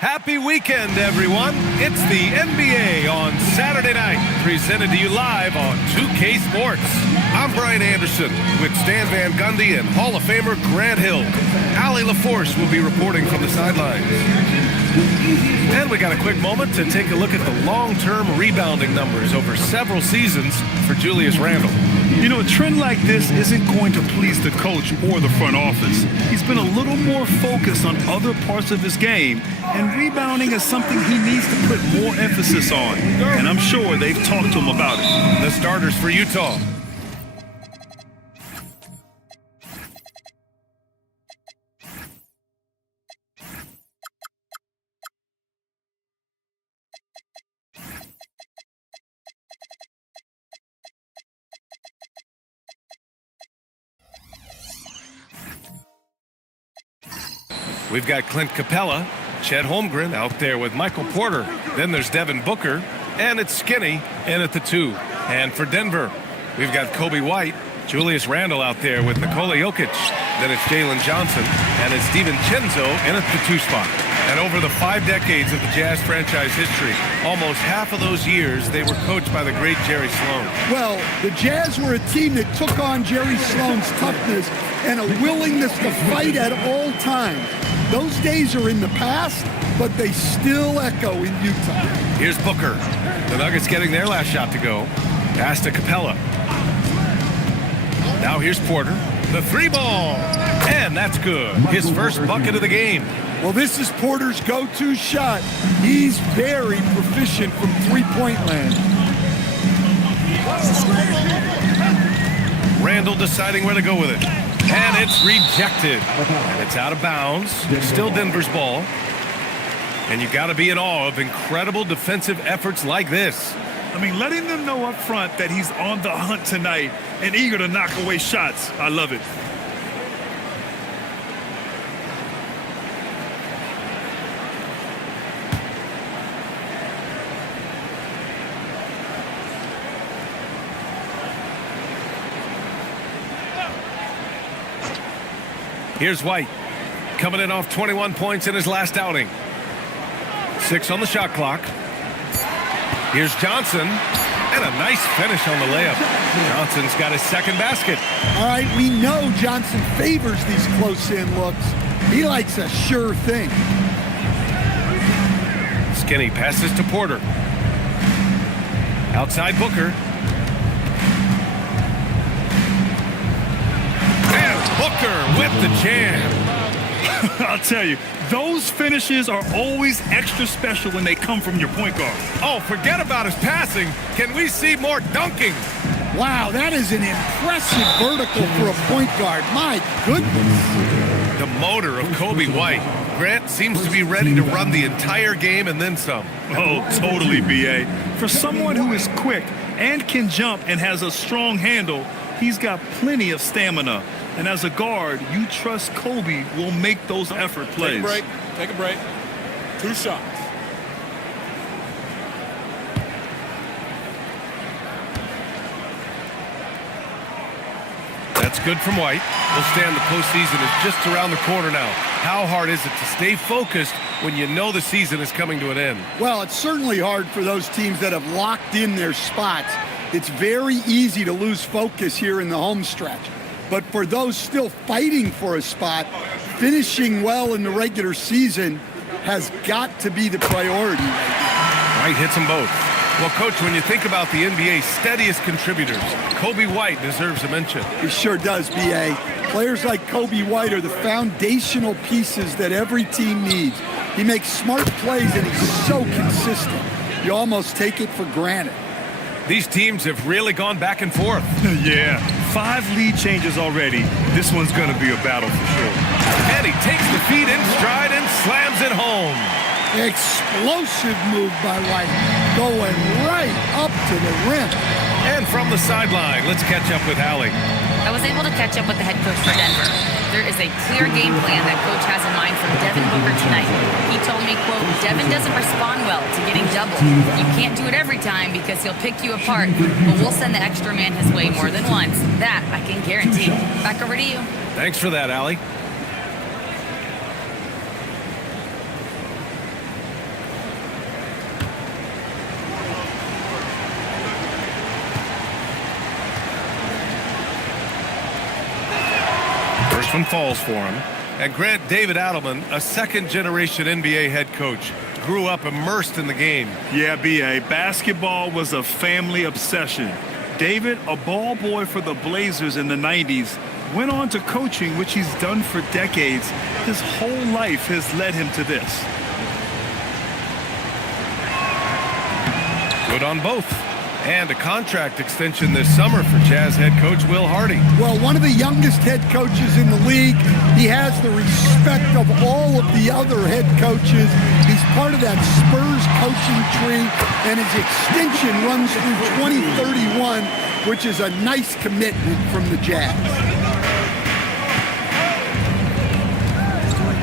Happy weekend, everyone. It's the NBA on Saturday night, presented to you live on 2K Sports. I'm Brian Anderson with Stan Van Gundy and Hall of Famer Grant Hill. Allie LaForce will be reporting from the sidelines. And we got a quick moment to take a look at the long-term rebounding numbers over several seasons for Julius Randle. You know, a trend like this isn't going to please the coach or the front office. He's been a little more focused on other parts of his game, and rebounding is something he needs to put more emphasis on. And I'm sure they've talked to him about it. The starters for Utah. We've got Clint Capella, Chet Holmgren out there with Michael Porter. Then there's Devin Booker, and it's Skinny in at the 2. And for Denver, we've got Kobe White, Julius Randle out there with Nikola Jokic. Then it's Jalen Johnson, and it's DiVincenzo in at the 2 spot. And over the 5 decades of the Jazz franchise history, almost half of those years, they were coached by the great Jerry Sloan. Well, the Jazz were a team that took on Jerry Sloan's toughness and a willingness to fight at all times. Those days are in the past, but they still echo in Utah. Here's Booker. The Nuggets getting their last shot to go. Pass to Capella. Now here's Porter. The 3-ball. And that's good. His first bucket of the game. Well, this is Porter's go-to shot. He's very proficient from three-point land. Randle deciding where to go with it. And it's rejected. And it's out of bounds. Still Denver's ball. And you got to be in awe of incredible defensive efforts like this. I mean, letting them know up front that he's on the hunt tonight and eager to knock away shots. I love it. Here's White, coming in off 21 points in his last outing. 6 on the shot clock. Here's Johnson, and a nice finish on the layup. Johnson's got his second basket. All right, we know Johnson favors these close-in looks. He likes a sure thing. Skinny passes to Porter. Outside Booker. Booker with the jam. I'll tell you, those finishes are always extra special when they come from your point guard. Oh, forget about his passing. Can we see more dunking? Wow, that is an impressive vertical for a point guard. My goodness. The motor of Kobe White. Grant seems to be ready to run the entire game and then some. Oh, totally, B.A. For someone who is quick and can jump and has a strong handle, he's got plenty of stamina. And as a guard, you trust Kobe will make those effort plays. Take a break. 2 shots. That's good from White. We'll stand the postseason is just around the corner now. How hard is it to stay focused when you know the season is coming to an end? Well, it's certainly hard for those teams that have locked in their spots. It's very easy to lose focus here in the home stretch. But for those still fighting for a spot, finishing well in the regular season has got to be the priority right now. White hits them both. Well, Coach, when you think about the NBA's steadiest contributors, Kobe White deserves a mention. He sure does, B.A. Players like Kobe White are the foundational pieces that every team needs. He makes smart plays, and he's so consistent. You almost take it for granted. These teams have really gone back and forth. Yeah, 5 lead changes already. This one's going to be a battle for sure. And he takes the feed in stride and slams it home. Explosive move by White, going right up to the rim. And from the sideline, let's catch up with Allie. I was able to catch up with the head coach for Denver. There is a clear game plan that coach has in mind for Devin Booker tonight. He told me, quote, Devin doesn't respond well to getting doubled. You can't do it every time because he'll pick you apart, but we'll send the extra man his way more than once. That I can guarantee. Back over to you. Thanks for that, Allie. one falls for him. And Grant, David Adelman, a second-generation NBA head coach, grew up immersed in the game. Yeah, B.A., basketball was a family obsession. David, a ball boy for the Blazers in the 90s, went on to coaching, which he's done for decades. His whole life has led him to this. Good on both. And a contract extension this summer for Jazz head coach Will Hardy. Well, one of the youngest head coaches in the league. He has the respect of all of the other head coaches. He's part of that Spurs coaching tree, and his extension runs through 2031, which is a nice commitment from the Jazz.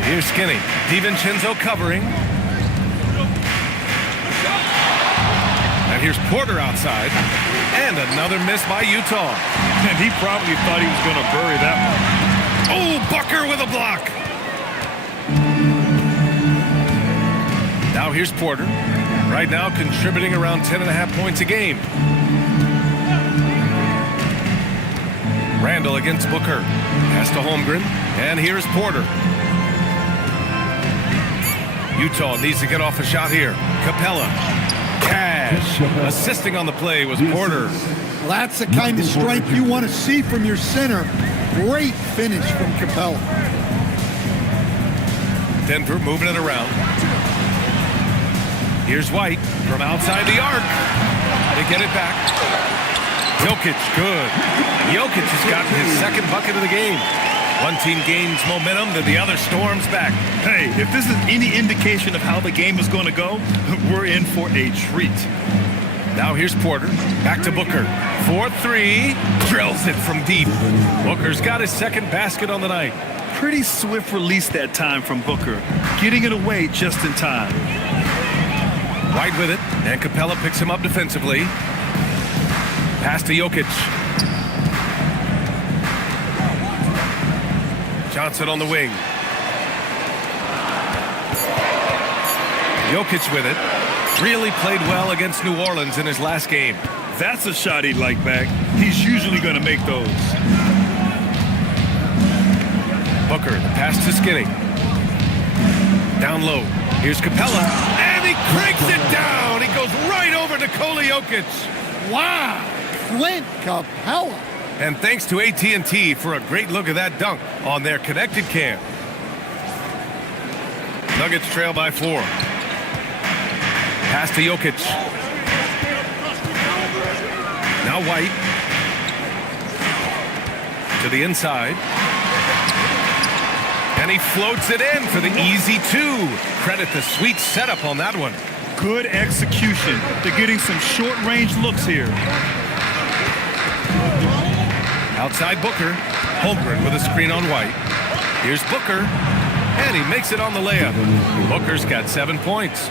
Here's Skinny. DiVincenzo covering. And here's Porter outside. And another miss by Utah. And he probably thought he was going to bury that one. Oh, Booker with a block. Now here's Porter. Right now contributing around 10.5 points a game. Randall against Booker. Pass to Holmgren. And here's Porter. Utah needs to get off a shot here. Capella. Cash. Assisting on the play was Porter. Well, that's the kind of strength you want to see from your center. Great finish from Capella. Denver moving it around. Here's White from outside the arc. They get it back. Jokic, good. Jokic has gotten his second bucket of the game. One team gains momentum, then the other storms back. Hey, if this is any indication of how the game is going to go, we're in for a treat. Now here's Porter. Back to Booker. 4-3. Drills it from deep. Booker's got his second basket on the night. Pretty swift release that time from Booker. Getting it away just in time. White with it, and Capella picks him up defensively. Pass to Jokic. Johnson on the wing. Jokic with it. Really played well against New Orleans in his last game. That's a shot he'd like back. He's usually going to make those. Booker, the pass to Skinny. Down low. Here's Capella. And he cranks it down. He goes right over Nikola Jokic. Wow, Clint Capella. And thanks to AT&T for a great look at that dunk on their connected cam. Nuggets trail by 4. Pass to Jokic. Now White. To the inside. And he floats it in for the easy 2. Credit the sweet setup on that one. Good execution. They're getting some short-range looks here. Outside Booker. Holmgren with a screen on White. Here's Booker. And he makes it on the layup. Booker's got 7 points.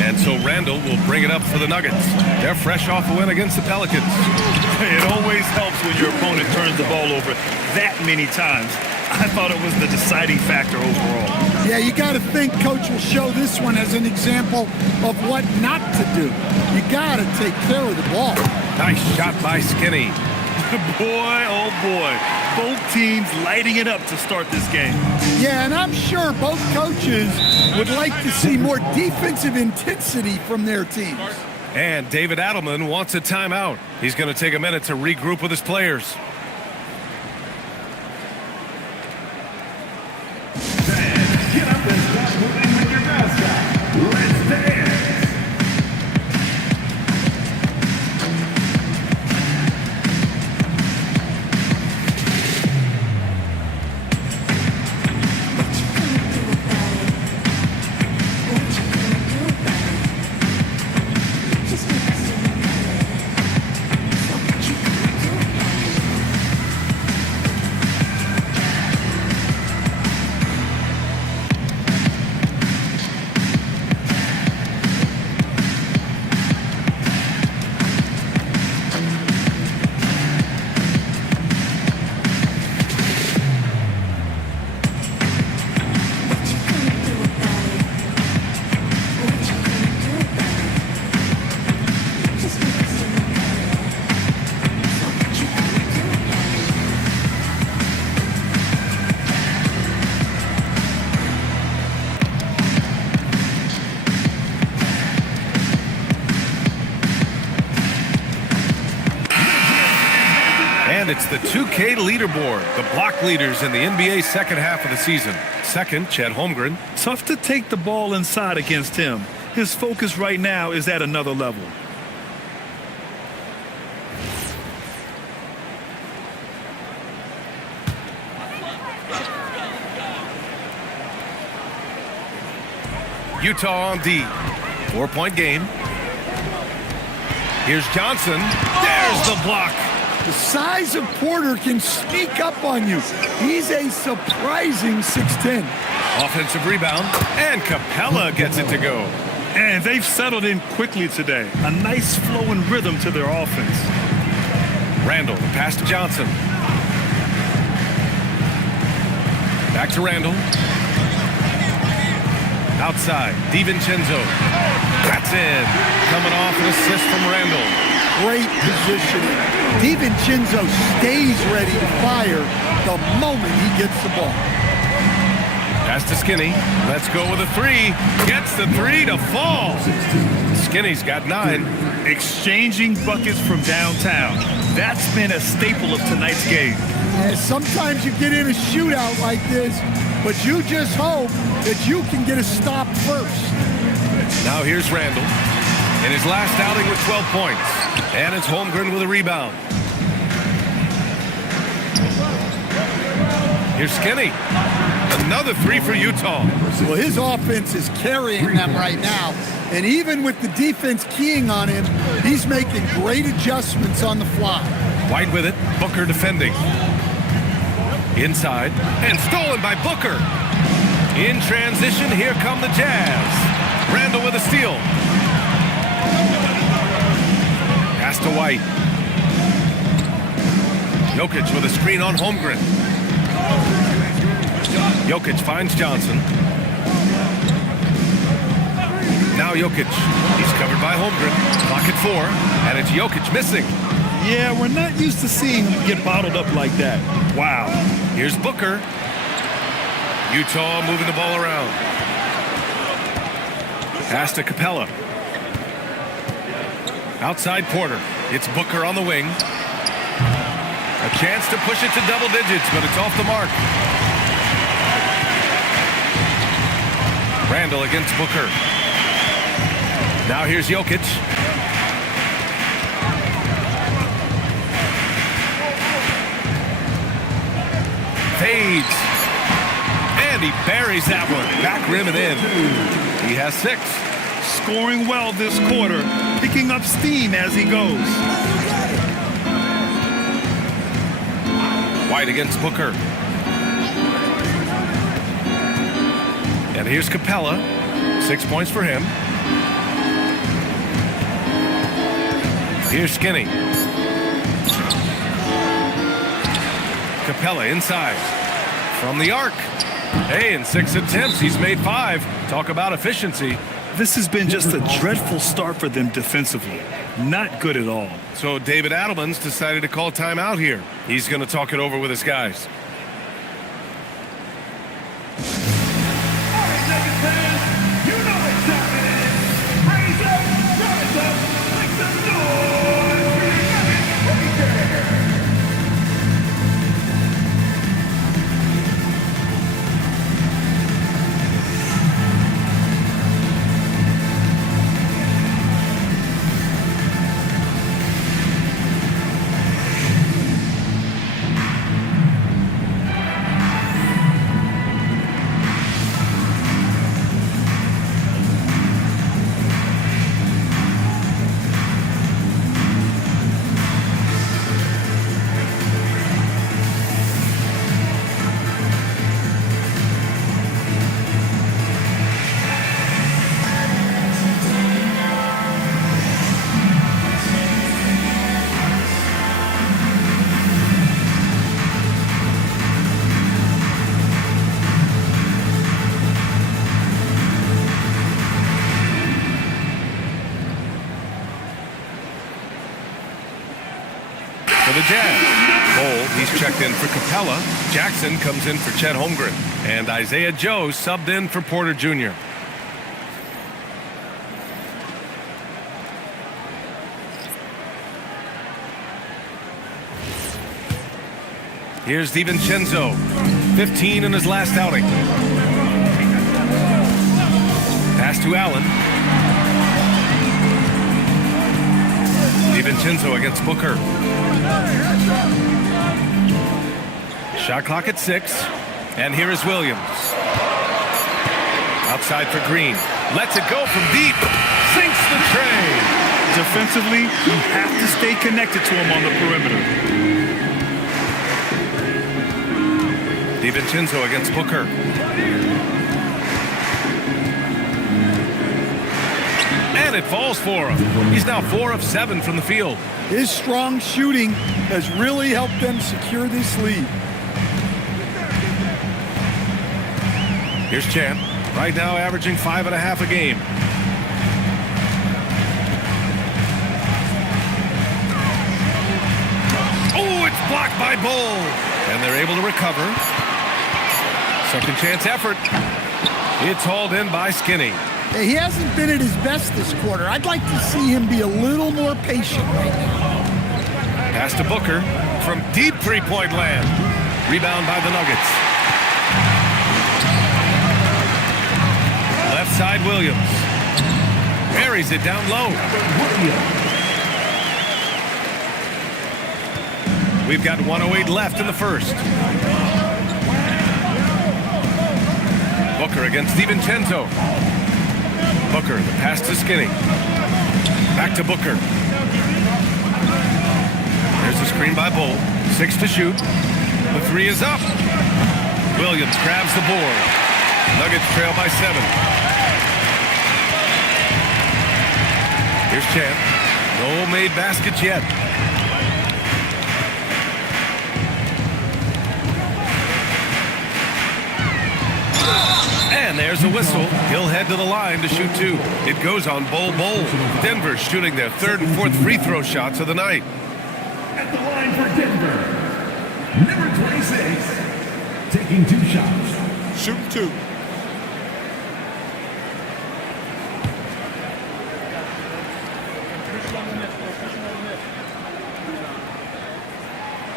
And so Randall will bring it up for the Nuggets. They're fresh off a win against the Pelicans. It always helps when your opponent turns the ball over that many times. I thought it was the deciding factor overall. Yeah, you got to think Coach will show this one as an example of what not to do. You got to take care of the ball. Nice shot by Skinny. Boy, oh boy. Both teams lighting it up to start this game. Yeah, and I'm sure both coaches would like to see more defensive intensity from their teams. And David Adelman wants a timeout. He's going to take a minute to regroup with his players. Get up and start moving with your mascot. Let's dance. the 2K leaderboard. The block leaders in the NBA second half of the season. Second, Chet Holmgren. Tough to take the ball inside against him. His focus right now is at another level. Utah on D. 4-point game. Here's Johnson. There's the block. The size of Porter can sneak up on you. He's a surprising 6'10". Offensive rebound, and Capella gets it to go. And they've settled in quickly today. A nice flow and rhythm to their offense. Randall, pass to Johnson. Back to Randall. Outside, DiVincenzo. That's in. Coming off an assist from Randall. Great positioning. DiVincenzo stays ready to fire the moment he gets the ball. Pass to Skinny. Let's go with a three. Gets the three to fall. Skinny's got 9. Exchanging buckets from downtown. That's been a staple of tonight's game. Sometimes you get in a shootout like this, but you just hope that you can get a stop first. Now here's Randall. In his last outing with 12 points. And it's Holmgren with a rebound. Here's Skinny. Another three for Utah. Well, his offense is carrying them right now. And even with the defense keying on him, he's making great adjustments on the fly. White with it. Booker defending. Inside. And stolen by Booker. In transition, here come the Jazz. Randall with a steal. Pass to White. Jokic with a screen on Holmgren. Jokic finds Johnson. Now Jokic. He's covered by Holmgren. Clock at 4, and it's Jokic missing. Yeah, we're not used to seeing him get bottled up like that. Wow. Here's Booker. Utah moving the ball around. Pass to Capella. Outside Porter. It's Booker on the wing. A chance to push it to double digits, but it's off the mark. Randall against Booker. Now here's Jokic. Fades. And he buries that one. Back rim and in. He has 6. Scoring well this quarter, picking up steam as he goes. White against Booker. And here's Capella. 6 points for him. Here's Skinny. Capella inside. From the arc. Hey, in 6 attempts, he's made 5. Talk about efficiency. This has been just a dreadful start for them defensively. Not good at all. So David Adelman's decided to call timeout here. He's going to talk it over with his guys. For the Jazz. Cole, he's checked in for Capella. Jackson comes in for Chet Holmgren. And Isaiah Joe subbed in for Porter Jr. Here's DiVincenzo, 15 in his last outing. Pass to Allen. DiVincenzo against Booker. Shot clock at 6. And here is Williams. Outside for Green. Lets it go from deep. Sinks the tray. Defensively, you have to stay connected to him on the perimeter. DiVincenzo against Booker. And it falls for him. He's now 4 of 7 from the field. His strong shooting has really helped them secure this lead. Here's Champ, right now averaging 5.5 a game. Oh, it's blocked by Bull. And they're able to recover. Second chance effort. It's hauled in by Skinny. He hasn't been at his best this quarter. I'd like to see him be a little more patient right now. Pass to Booker from deep three-point land. Rebound by the Nuggets. Left side, Williams. Buries it down low. We've got 1:08 left in the first. Booker against DiVincenzo. Booker, the pass to Skinny. Back to Booker. There's a screen by Bull. 6 to shoot. The 3 is up. Williams grabs the board. Nuggets trail by 7. Here's Champ. No made baskets yet. And there's a whistle. He'll head to the line to shoot 2. It goes on Bull. Denver shooting their 3rd and 4th free throw shots of the night. At the line for Denver, number 26, taking 2 shots. Shooting 2.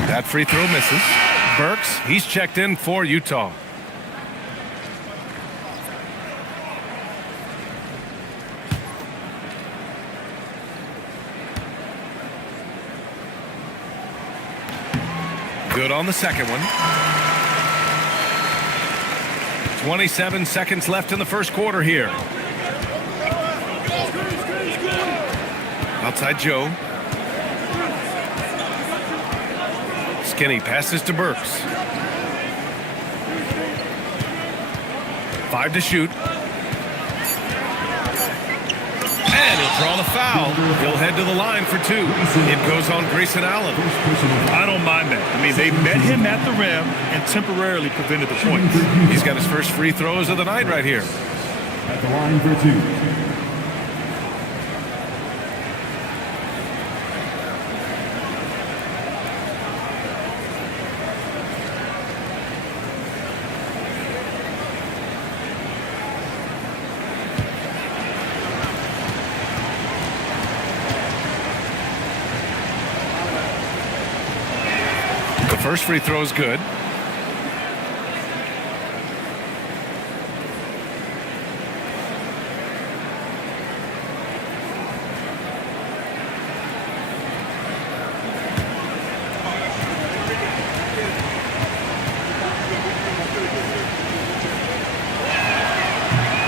That free throw misses. Burks, he's checked in for Utah. Good on the second one. 27 seconds left in the first quarter here. Outside Joe. Skinny passes to Burks. 5 to shoot. And he'll draw the foul. He'll head to the line for 2. It goes on Grayson Allen. I don't mind that. I mean, they met him at the rim and temporarily prevented the points. He's got his first free throws of the night right here. At the line for 2. First free throw is good.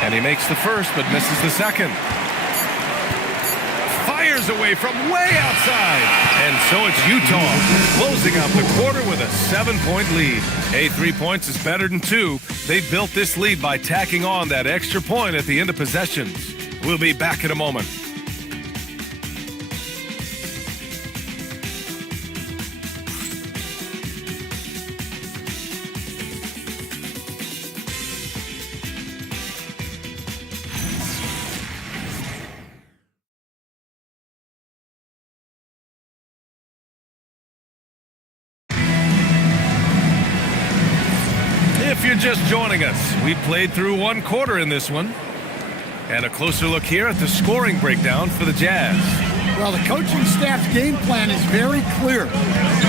And he makes the first but misses the second. Fires away from way outside. And so it's Utah closing out the quarter with a 7-point lead. 3 points is better than 2. They built this lead by tacking on that extra point at the end of possessions. We'll be back in a moment. If you're just joining us, we played through 1 quarter in this one. And a closer look here at the scoring breakdown for the Jazz. Well, the coaching staff's game plan is very clear.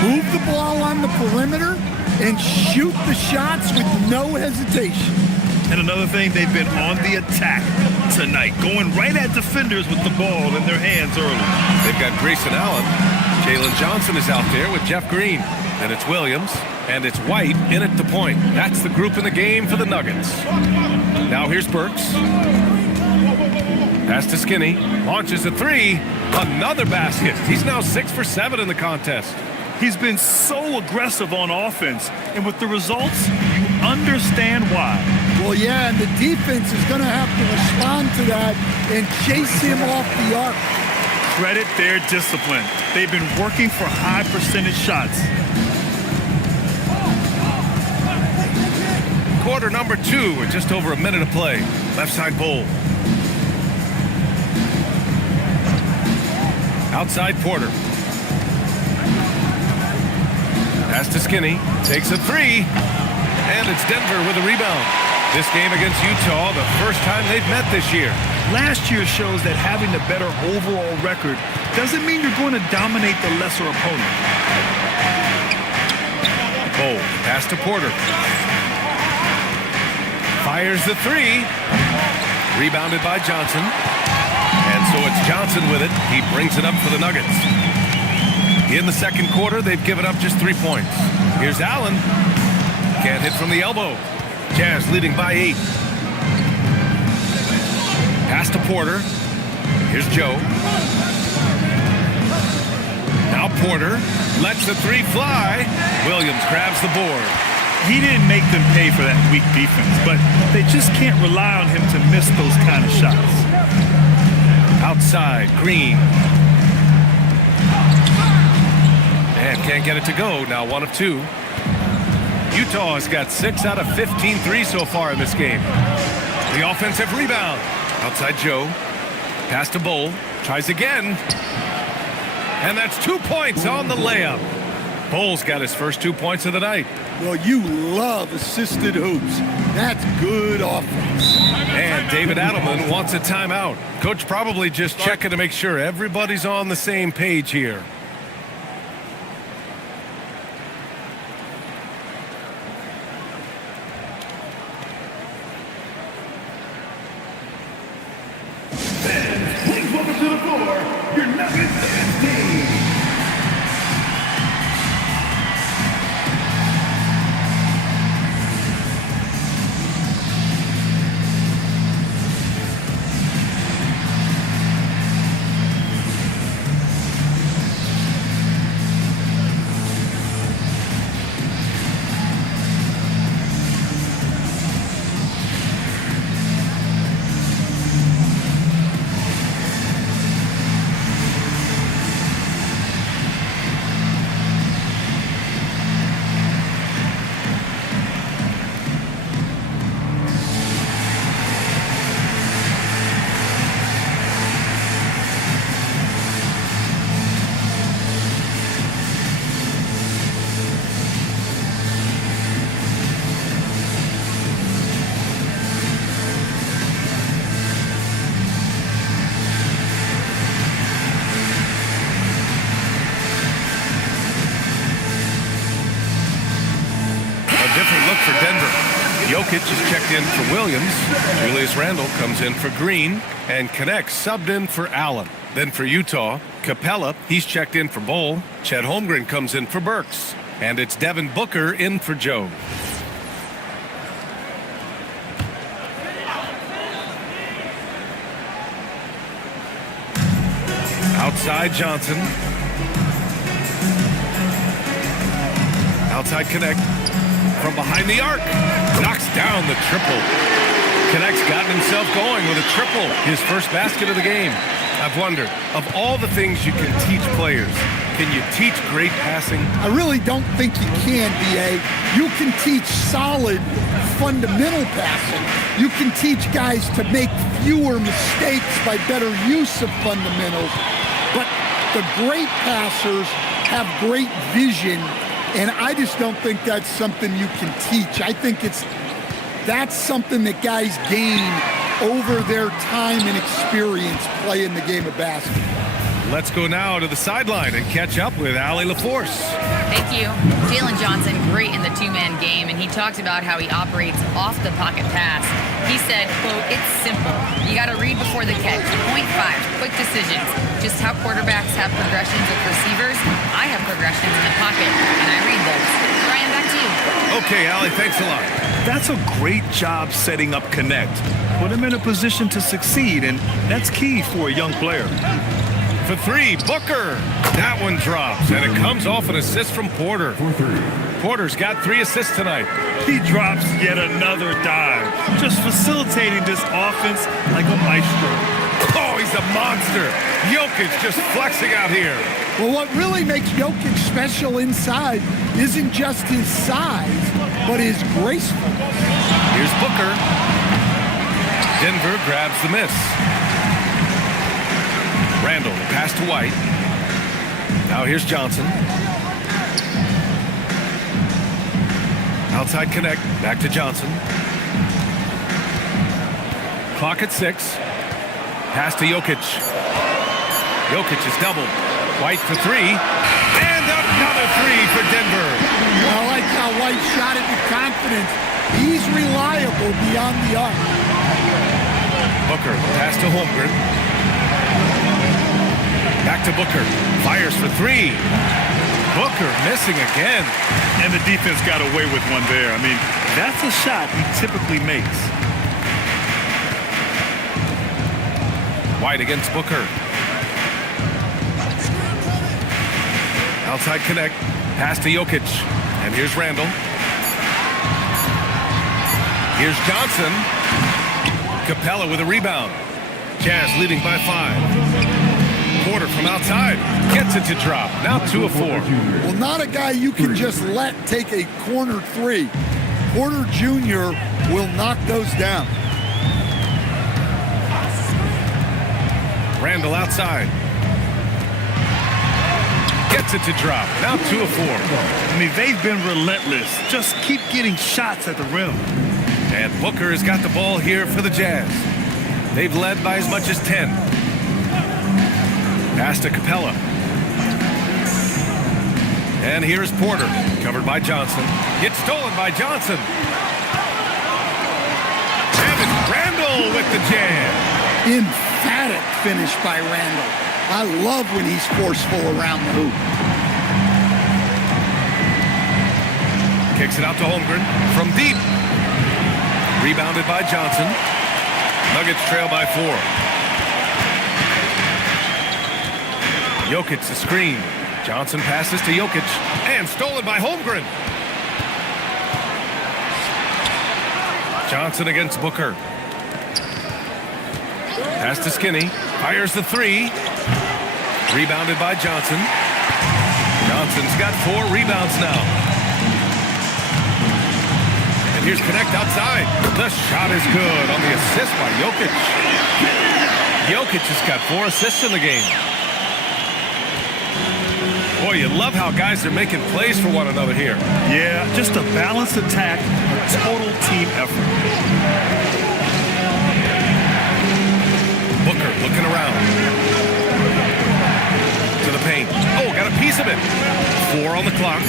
Move the ball on the perimeter and shoot the shots with no hesitation. And another thing, they've been on the attack tonight, going right at defenders with the ball in their hands early. They've got Grayson Allen. Jalen Johnson is out there with Jeff Green. Then it's Williams, and it's White in at the point. That's the group in the game for the Nuggets. Now here's Burks. Pass to Skinny. Launches a three. Another basket. He's now 6 for 7 in the contest. He's been so aggressive on offense, and with the results, you understand why. Well, yeah, and the defense is going to have to respond to that and chase him off the arc. Credit their discipline. They've been working for high percentage shots. Quarter number 2 with just over a minute to play. Left side Bowl. Outside Porter. Pass to Skinny. Takes a three. And it's Denver with a rebound. This game against Utah, the first time they've met this year. Last year shows that having the better overall record doesn't mean you're going to dominate the lesser opponent. Bowl. Pass to Porter. Fires the three. Rebounded by Johnson. And so it's Johnson with it. He brings it up for the Nuggets. In the second quarter, they've given up just 3 points. Here's Allen. Can't hit from the elbow. Jazz leading by 8. Pass to Porter. Here's Joe. Now Porter lets the three fly. Williams grabs the board. He didn't make them pay for that weak defense, but they just can't rely on him to miss those kind of shots. Outside, Green. And can't get it to go. Now 1 of 2. Utah has got 6 out of 15 threes so far in this game. The offensive rebound. Outside Joe. Pass to Bowl. Tries again. And that's 2 points on the layup. Bowles got his first 2 points of the night. Well, you love assisted hoops. That's good offense. And David Adelman wants a timeout. Coach probably just checking to make sure everybody's on the same page here. Please welcome to the floor, your Nuggets team. Different look for Denver. Jokic is checked in for Williams. Julius Randle comes in for Green. And connects subbed in for Allen. Then for Utah, Capella, he's checked in for Bowl. Chet Holmgren comes in for Burks. And it's Devin Booker in for Joe. Outside Johnson. Outside Connect. From behind the arc. Knocks down the triple. Connect's gotten himself going with a triple. His first basket of the game. I've wondered, of all the things you can teach players, can you teach great passing? I really don't think you can, B.A. You can teach solid, fundamental passing. You can teach guys to make fewer mistakes by better use of fundamentals. But the great passers have great vision, and I just don't think that's something you can teach. I think that's something that guys gain over their time and experience playing the game of basketball. Let's go now to the sideline and catch up with Allie LaForce. Thank you. Jalen Johnson, great in the two-man game, and he talked about how he operates off the pocket pass. He said, quote, "It's simple. You got to read before the catch. Point five, quick decisions. Just how quarterbacks have progressions with receivers, I have progressions in the pocket, and I read those." Ryan, back to you. Okay, Allie, thanks a lot. That's a great job setting up Connect. Put him in a position to succeed, and that's key for a young player. For three, Booker. That one drops, and it comes off an assist from Porter. Porter's got 3 assists tonight. He drops yet another dive, just facilitating this offense like a maestro. Oh, he's a monster. Jokic just flexing out here. Well, what really makes Jokic special inside isn't just his size, but his gracefulness. Here's Booker. Denver grabs the miss. Randall, pass to White. Now here's Johnson. Outside connect, back to Johnson. Clock at 6. Pass to Jokic. Jokic is doubled. White for 3. And another 3 for Denver. I like how White shot it with confidence. He's reliable beyond the arc. Booker, pass to Holmgren. Back to Booker. Fires for 3. Booker missing again. And the defense got away with one there. I mean, that's a shot he typically makes. White against Booker. Outside connect. Pass to Jokic. And here's Randall. Here's Johnson. Capella with a rebound. Jazz leading by 5. Porter from outside gets it to drop. Now 2 of 4. Well, not a guy you can just let take a corner 3. Porter Jr. will knock those down. Randall outside. Gets it to drop. Now 2 of 4. I mean, they've been relentless. Just keep getting shots at the rim. And Booker has got the ball here for the Jazz. They've led by as much as 10. Pass to Capella. And here's Porter, covered by Johnson. It's stolen by Johnson. And it's Randall with the jam. Emphatic finish by Randall. I love when he's forceful around the hoop. Kicks it out to Holmgren from deep. Rebounded by Johnson. Nuggets trail by 4. Jokic the screen. Johnson passes to Jokic. And stolen by Holmgren. Johnson against Booker. Pass to Skinny. Fires the 3. Rebounded by Johnson. Johnson's got 4 rebounds now. And here's Connect outside. The shot is good on the assist by Jokic. Jokic has got 4 assists in the game. Boy, you love how guys are making plays for one another here. Yeah, just a balanced attack, a total team effort. Booker looking around. To the paint. Oh, got a piece of it. 4 on the clock.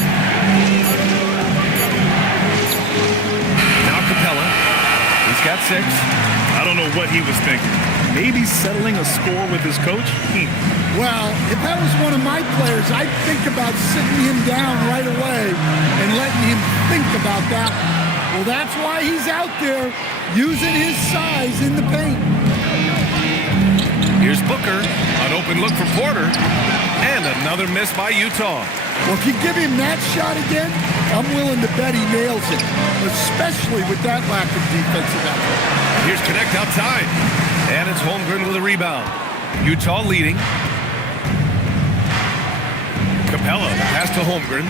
Now Capella. He's got 6. I don't know what he was thinking. Maybe settling a score with his coach? Well, if that was one of my players, I'd think about sitting him down right away and letting him think about that. Well, that's why he's out there using his size in the paint. Here's Booker. An open look for Porter. And another miss by Utah. Well, if you give him that shot again, I'm willing to bet he nails it, especially with that lack of defensive effort. Here's Connect outside. And it's Holmgren with a rebound. Utah leading. Capella, pass to Holmgren.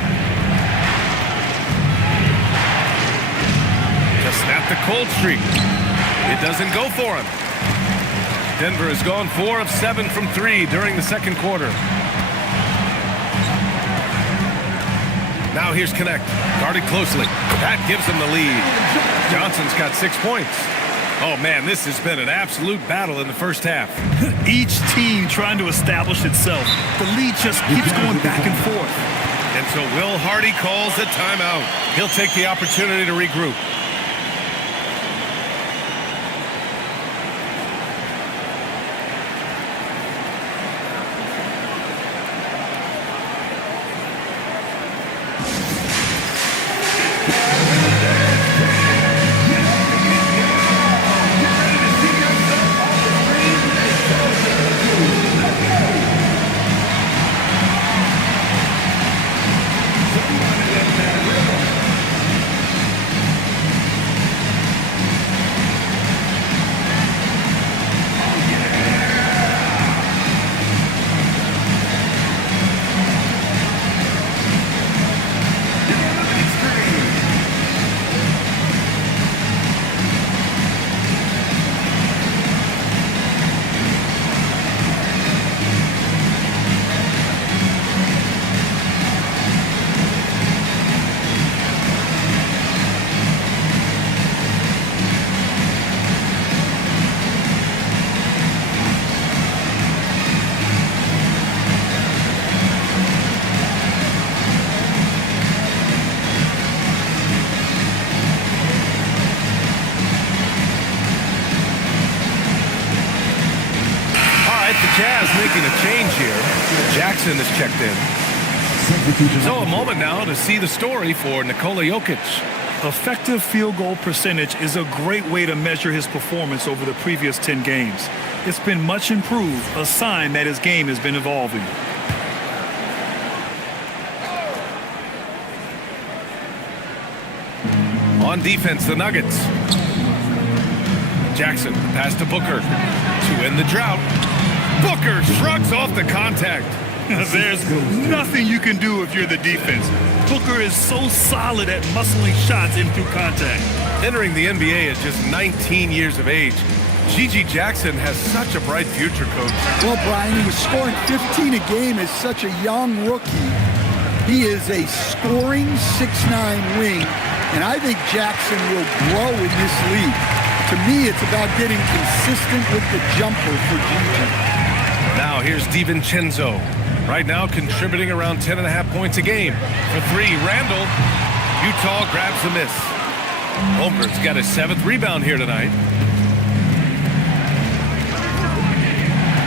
To snap the cold streak. It doesn't go for him. Denver has gone 4 of 7 from 3 during the second quarter. Now here's Connect, guarded closely. That gives him the lead. Johnson's got 6 points. Oh man, this has been an absolute battle in the first half. Each team trying to establish itself. The lead just keeps going back and forth. And so Will Hardy calls the timeout. He'll take the opportunity to regroup. Jazz making a change here. Jackson is checked in. So a moment now to see the story for Nikola Jokic. Effective field goal percentage is a great way to measure his performance over the previous 10 games. It's been much improved, a sign that his game has been evolving. On defense, the Nuggets. Jackson, pass to Booker to end the drought. Booker shrugs off the contact. There's nothing you can do if you're the defense. Booker is so solid at muscling shots in through contact. Entering the NBA at just 19 years of age, Gigi Jackson has such a bright future, Coach. Well, Brian, he was scoring 15 a game as such a young rookie. He is a scoring 6'9" wing, and I think Jackson will grow in this league. To me, it's about getting consistent with the jumper for Gigi. Now here's DiVincenzo. Right now contributing around 10.5 points a game. For three, Randall. Utah grabs the miss. Holmgren's got his 7th rebound here tonight.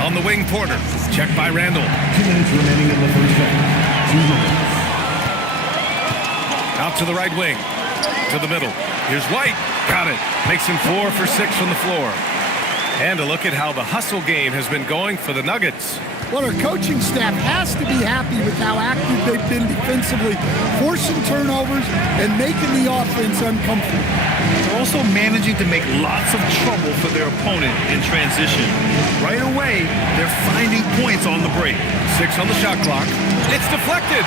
On the wing, Porter. Checked by Randall. 2 minutes remaining in the first half. 2 minutes. Out to the right wing. To the middle. Here's White. Got it. Makes him 4 for 6 from the floor. And a look at how the hustle game has been going for the Nuggets. Well, our coaching staff has to be happy with how active they've been defensively, forcing turnovers and making the offense uncomfortable. They're also managing to make lots of trouble for their opponent in transition. Right away, they're finding points on the break. 6 on the shot clock. It's deflected.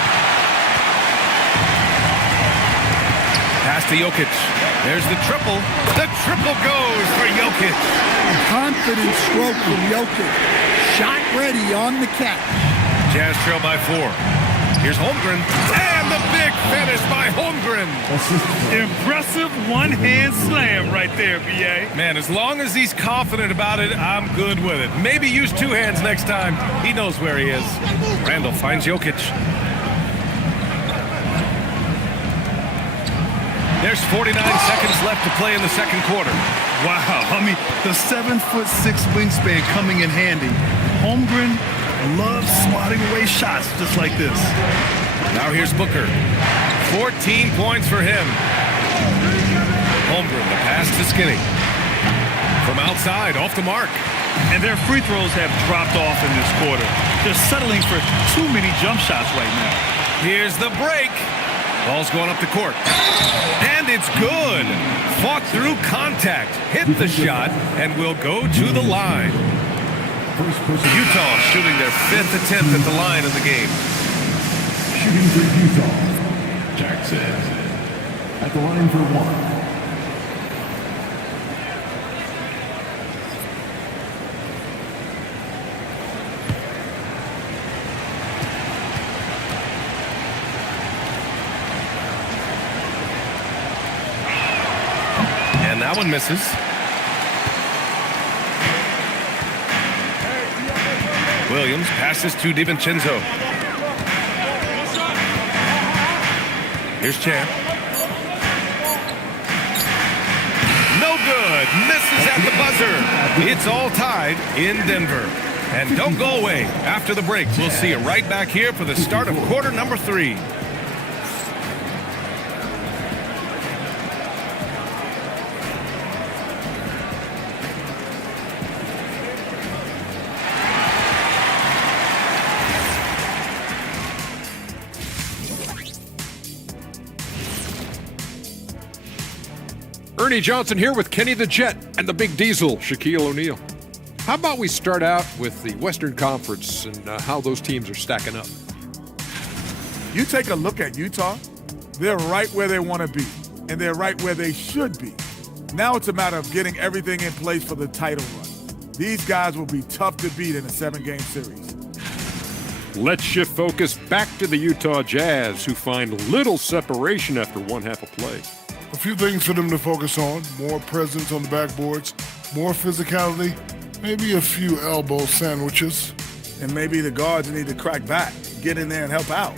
Pass to Jokic. There's the triple. The triple goes for Jokic. Confident stroke from Jokic. Shot ready on the catch. Jazz trail by 4. Here's Holmgren. And the big finish by Holmgren. Impressive one-hand slam right there, B.A. Man, as long as he's confident about it, I'm good with it. Maybe use 2 hands next time. He knows where he is. Randall finds Jokic. There's 49 seconds left to play in the second quarter. Wow, I mean, the 7'6" wingspan coming in handy. Holmgren loves swatting away shots just like this. Now here's Booker. 14 points for him. Holmgren, the pass to Skinny. From outside, off the mark. And their free throws have dropped off in this quarter. They're settling for too many jump shots right now. Here's the break. Ball's going up the court. And it's good. Fought through contact. Hit the shot and will go to the line. Utah shooting their 5th attempt at the line in the game. Shooting for Utah. Jackson at the line for 1. That one misses. Williams passes to DiVincenzo. Here's Champ. No good. Misses at the buzzer. It's all tied in Denver. And don't go away. After the break, we'll see you right back here for the start of quarter number 3. Ernie Johnson here with Kenny the Jet and the Big Diesel, Shaquille O'Neal. How about we start out with the Western Conference and how those teams are stacking up? You take a look at Utah, they're right where they want to be, and they're right where they should be. Now it's a matter of getting everything in place for the title run. These guys will be tough to beat in a 7-game series. Let's shift focus back to the Utah Jazz, who find little separation after one half of play. A few things for them to focus on: more presence on the backboards, more physicality, maybe a few elbow sandwiches. And maybe the guards need to crack back, get in there and help out.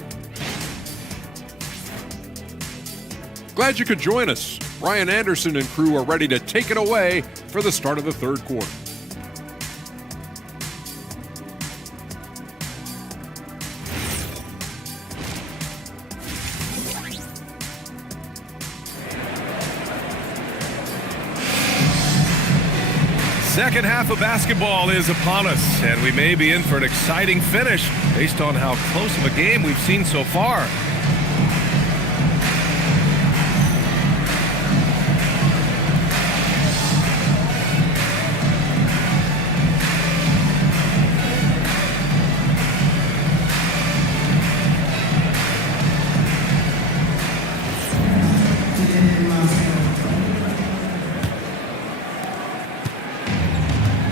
Glad you could join us. Ryan Anderson and crew are ready to take it away for the start of the third quarter. Second half of basketball is upon us, and we may be in for an exciting finish based on how close of a game we've seen so far.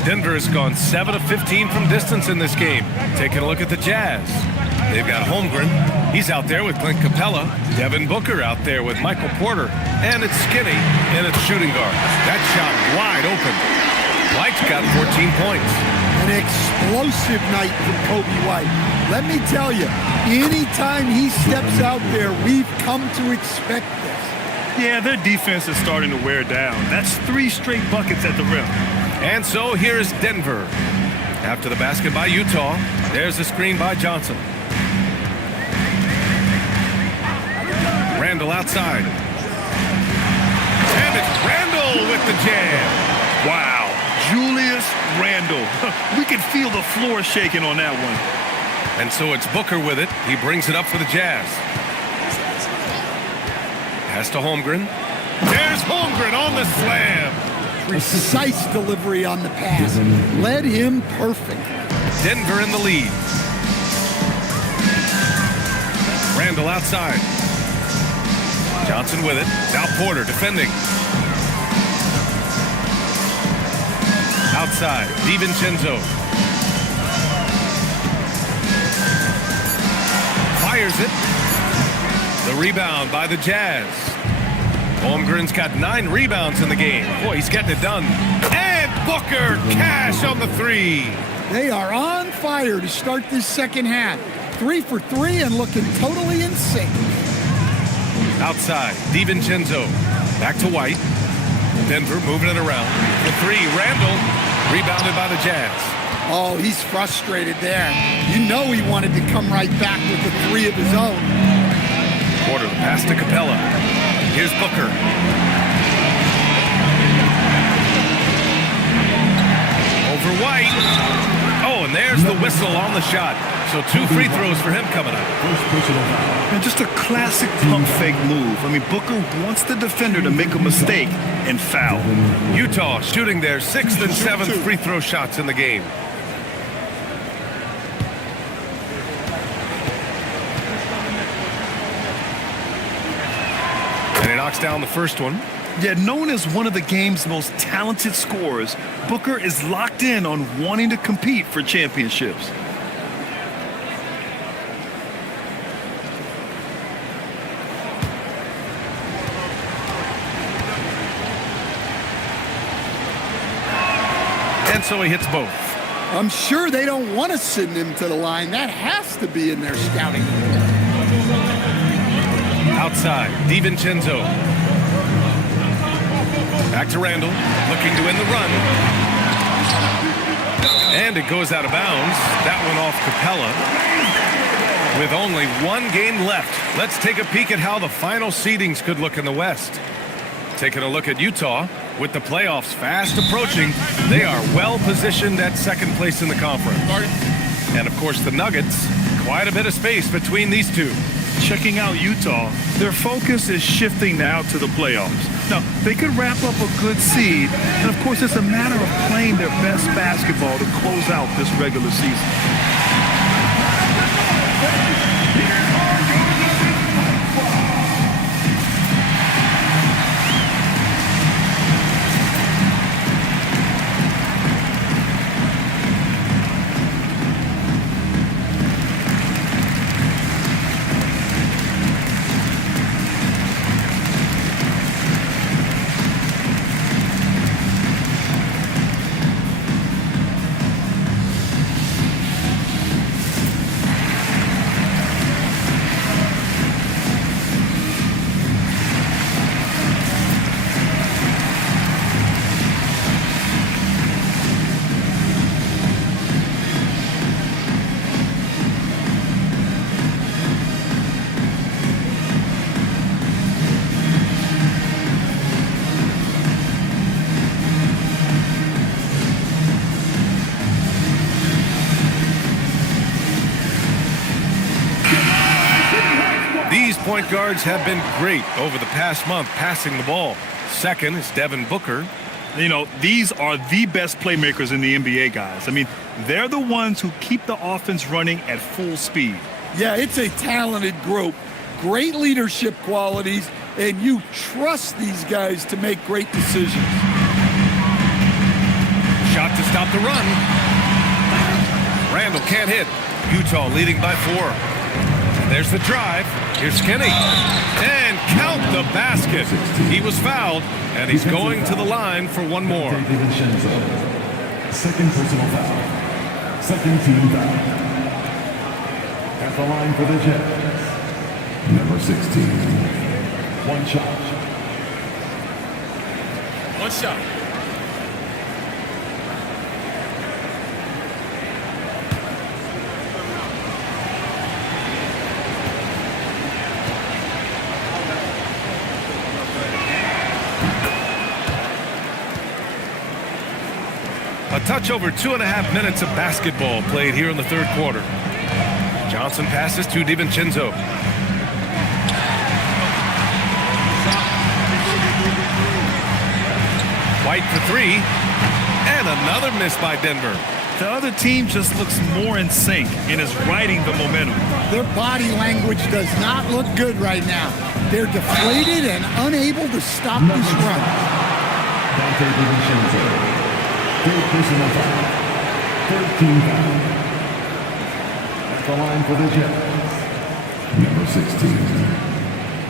Denver has gone 7 of 15 from distance in this game. Taking a look at the Jazz. They've got Holmgren. He's out there with Clint Capella. Devin Booker out there with Michael Porter. And it's Skinny, and it's shooting guard. That shot wide open. White's got 14 points. An explosive night from Kobe White. Let me tell you, anytime he steps out there, we've come to expect this. Yeah, their defense is starting to wear down. That's 3 straight buckets at the rim. And so here's Denver. After the basket by Utah, there's a screen by Johnson. Randall outside. And it's Randall with the jam. Wow, Julius Randle. We could feel the floor shaking on that one. And so it's Booker with it. He brings it up for the Jazz. Pass to Holmgren. There's Holmgren on the slam. Precise delivery on the pass. Led him perfect. Denver in the lead. Randall outside. Johnson with it. Now Porter defending. Outside. DiVincenzo. Fires it. The rebound by the Jazz. Holmgren's got 9 rebounds in the game. Boy, he's getting it done. And Booker, cash on the 3. They are on fire to start this second half. 3 for 3 and looking totally in sync. Outside, DiVincenzo. Back to White. Denver moving it around. The 3, Randall. Rebounded by the Jazz. Oh, he's frustrated there. You know he wanted to come right back with the 3 of his own. Porter, the pass to Capella. Here's Booker. Over White. Oh, and there's the whistle on the shot. So 2 free throws for him coming up. And just a classic pump fake move. I mean, Booker wants the defender to make a mistake and foul. Utah shooting their 6th and 7th free throw shots in the game. And he knocks down the first one. Yet known as one of the game's most talented scorers, Booker is locked in on wanting to compete for championships. And so he hits both. I'm sure they don't want to send him to the line. That has to be in their scouting. outside. DiVincenzo. Back to Randall, looking to win the run. And it goes out of bounds. That one off Capella. With only one game left, let's take a peek at how the final seedings could look in the West. Taking a look at Utah, with the playoffs fast approaching, they are well positioned at second place in the conference. And of course the Nuggets, quite a bit of space between these two. Checking out Utah, their focus is shifting out to the playoffs. Now, they could wrap up a good seed, and of course it's a matter of playing their best basketball to close out this regular season. Point guards have been great over the past month passing the ball. Second is Devin Booker. You know, these are the best playmakers in the NBA, guys. I mean, they're the ones who keep the offense running at full speed. Yeah, it's a talented group, great leadership qualities, and you trust these guys to make great decisions. Shot to stop the run. Randall can't hit. Utah leading by 4. There's the drive. Here's Skinny. And count the basket. He was fouled, and he's going to the line for one more. Second personal foul. Second team foul. At the line for the Jets. Number 16. One shot. One shot. A touch over 2.5 minutes of basketball played here in the third quarter. Johnson passes to DiVincenzo. White for 3. And another miss by Denver. The other team just looks more in sync and is riding the momentum. Their body language does not look good right now. They're deflated and unable to stop this run. Dante DiVincenzo. Third personal foul. Third team foul. At the line for the Jets. Number 16.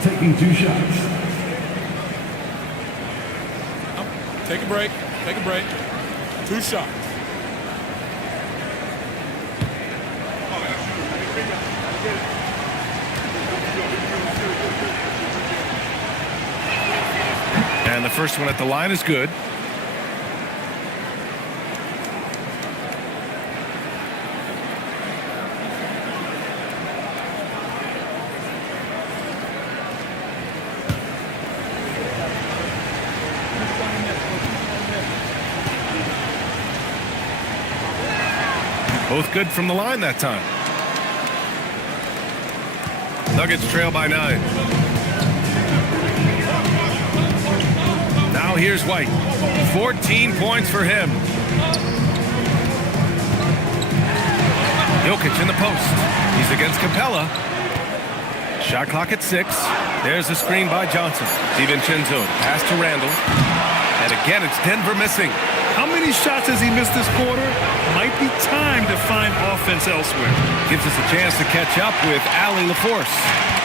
Taking 2 shots. Take a break. Take a break. 2 shots. And the first one at the line is good. Both good from the line that time. Nuggets trail by 9. Now here's White. 14 points for him. Jokic in the post. He's against Capella. Shot clock at 6. There's a screen by Johnson. DiVincenzo pass to Randall. And again, it's Denver missing. How many shots has he missed this quarter? Might be time to find offense elsewhere. Gives us a chance to catch up with Allie LaForce.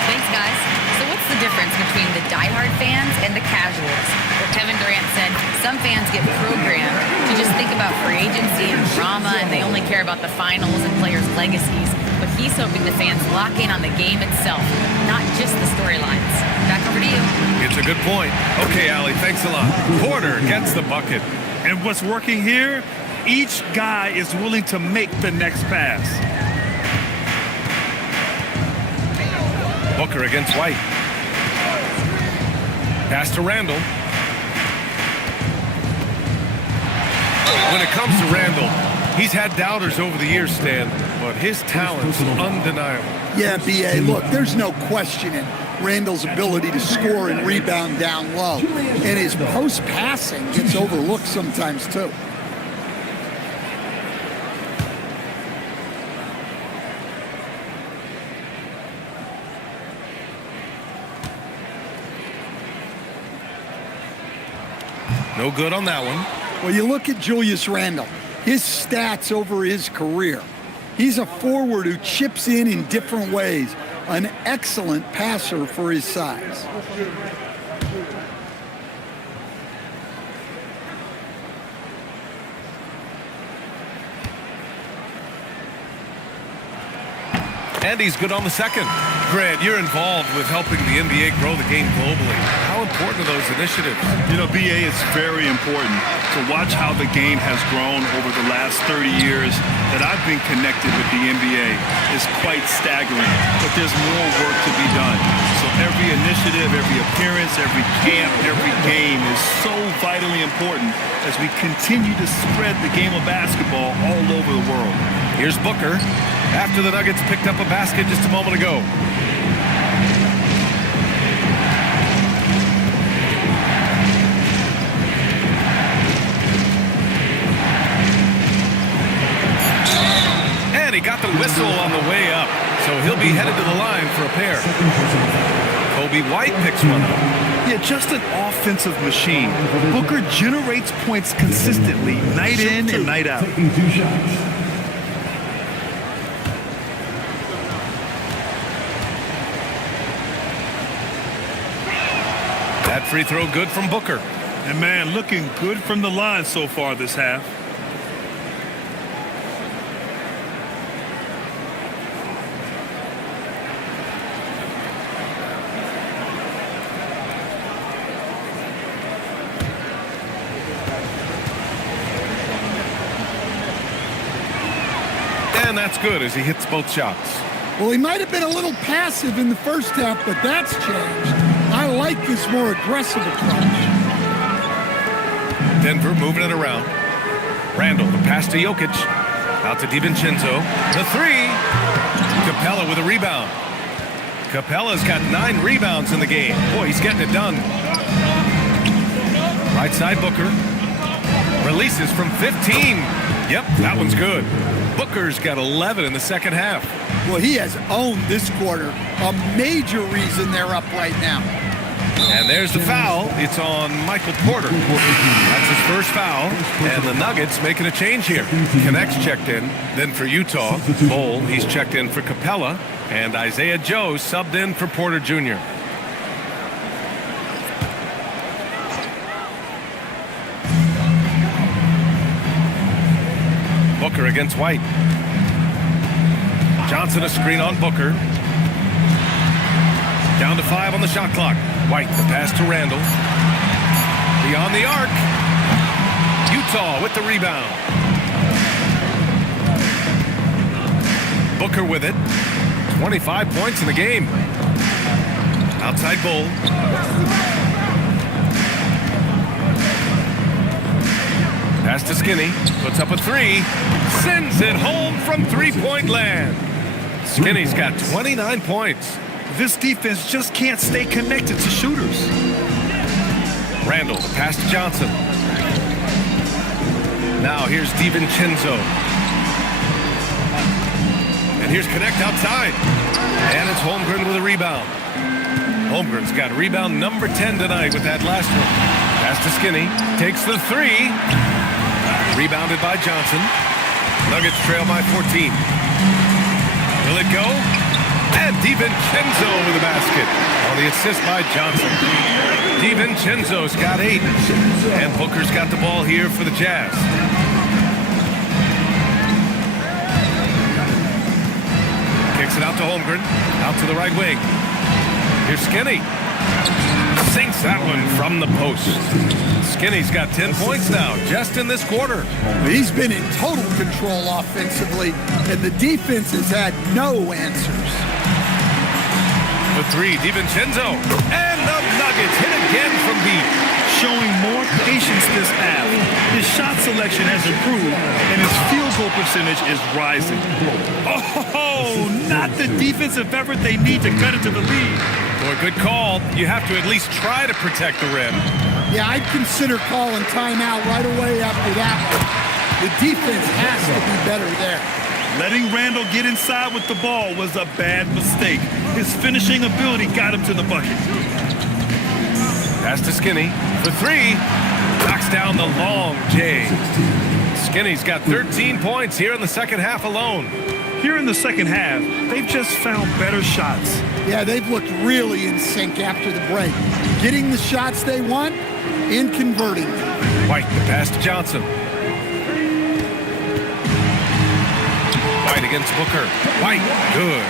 Thanks, guys. So what's the difference between the diehard fans and the casuals? Well, Kevin Durant said some fans get programmed to just think about free agency and drama, and they only care about the finals and players' legacies. But He's hoping the fans lock in on the game itself, not just the storylines. Back over to you. It's a good point. Okay, Allie, thanks a lot. Porter gets the bucket. And what's working here? Each guy is willing to make the next pass. Booker against White. Pass to Randall. When it comes to Randall, he's had doubters over the years, Stan, but his talent's undeniable. Yeah, B.A., look, there's no questioning Randall's ability to score and rebound down low. And his post-passing gets overlooked sometimes, too. No good on that one. Well, you look at Julius Randle, his stats over his career. He's a forward who chips in different ways. An excellent passer for his size. And he's good on the second. Grant, you're involved with helping the NBA grow the game globally. How important are those initiatives? You know, BA, it's very important to watch how the game has grown over the last 30 years that I've been connected with the NBA. Is quite staggering, but there's more work to be done. So every initiative, every appearance, every camp, every game is so vitally important as we continue to spread the game of basketball all over the world. Here's Booker after the Nuggets picked up a basket just a moment ago. And he got the whistle on the way up, so he'll be headed to the line for a pair. Kobe White picks one up. Yeah, just an offensive machine. Booker generates points consistently, night in and night out. Taking 2 shots. That free throw good from Booker. And man, looking good from the line so far this half. And that's good as he hits both shots. Well, he might have been a little passive in the first half, but that's changed. I like this more aggressive approach. Denver moving it around. Randall, the pass to Jokic. Out to DiVincenzo. The three. Capella with a rebound. Capella's got 9 rebounds in the game. Boy, he's getting it done. Right side Booker. Releases from 15. Yep, that one's good. Booker's got 11 in the second half. Well, he has owned this quarter. A major reason they're up right now. And there's the foul. It's on Michael Porter. That's his first foul. And the Nuggets making a change here. Connects checked in. Then for Utah, Bowl, he's checked in for Capella. And Isaiah Joe subbed in for Porter Jr. Booker against White. Johnson a screen on Booker. Down to 5 on the shot clock. White, the pass to Randall. Beyond the arc. Utah with the rebound. Booker with it. 25 points in the game. Outside Bull. Pass to Skinny. Puts up a 3. Sends it home from three-point land. Skinny's got 29 points. This defense just can't stay connected to shooters. Randall, the pass to Johnson. Now here's DiVincenzo. And here's Connect outside. And it's Holmgren with a rebound. Holmgren's got rebound number 10 tonight with that last one. Pass to Skinny. Takes the 3. Rebounded by Johnson. Nuggets trail by 14. Will it go? And DiVincenzo with the basket on the assist by Johnson. DiVincenzo's got 8. And Booker's got the ball here for the Jazz. Kicks it out to Holmgren. Out to the right wing. Here's Skinny. Sinks that one from the post. Skinny's got 10 points now, just in this quarter. He's been in total control offensively, and the defense has had no answers. For three, DiVincenzo. And the Nuggets hit again from deep. Showing more patience this half. His shot selection has improved, and his field goal percentage is rising. Oh, not the defensive effort they need to cut into the lead. Boy, good call. You have to at least try to protect the rim. Yeah, I'd consider calling timeout right away after that one. The defense has to be better there. Letting Randall get inside with the ball was a bad mistake. His finishing ability got him to the bucket. Pass to Skinny for three. Knocks down the long J. Skinny's got 13 points here in the second half alone. Here in the second half, they've just found better shots. Yeah, they've looked really in sync after the break. Getting the shots they want and converting them. White, the pass to Johnson. White against Booker. White, good.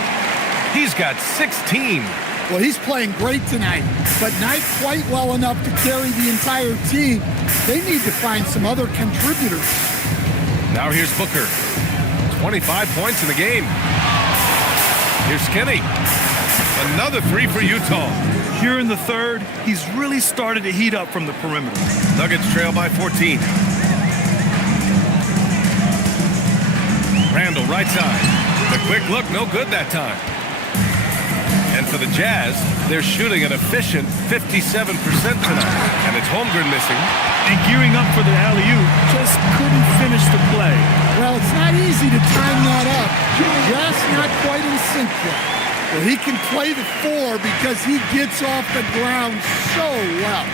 He's got 16. Well, he's playing great tonight, but not quite well enough to carry the entire team. They need to find some other contributors. Now here's Booker. 25 points in the game. Here's Skinny. Another three for Utah. Here in the third, he's really started to heat up from the perimeter. Nuggets trail by 14. Randall, right side. The quick look, no good that time. And for the Jazz, they're shooting an efficient 57% tonight. And it's Holmgren missing. And gearing up for the alley-oop, just couldn't finish the play. Well, it's not easy to time that up. Just not quite in sync yet. Well, he can play the four because he gets off the ground so well.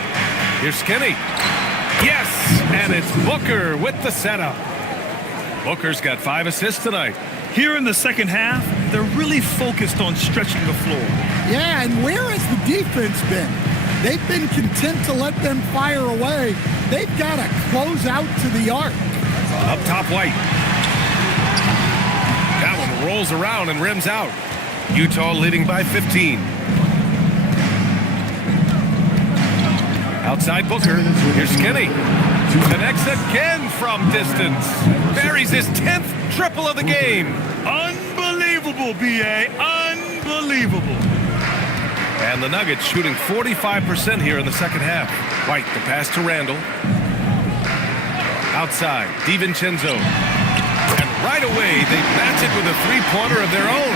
Here's Skinny. Yes, and it's Booker with the setup. Booker's got 5 assists tonight. Here in the second half, they're really focused on stretching the floor. Yeah, and where has the defense been? They've been content to let them fire away. They've got to close out to the arc. Up top, White. That one rolls around and rims out. Utah leading by 15. Outside Booker. Here's Skinny. Connects again from distance. Buries his 10th triple of the game. Unbelievable, B.A. Unbelievable. And the Nuggets shooting 45% here in the second half. White, the pass to Randall. Outside, DiVincenzo. And right away, they match it with a three-pointer of their own.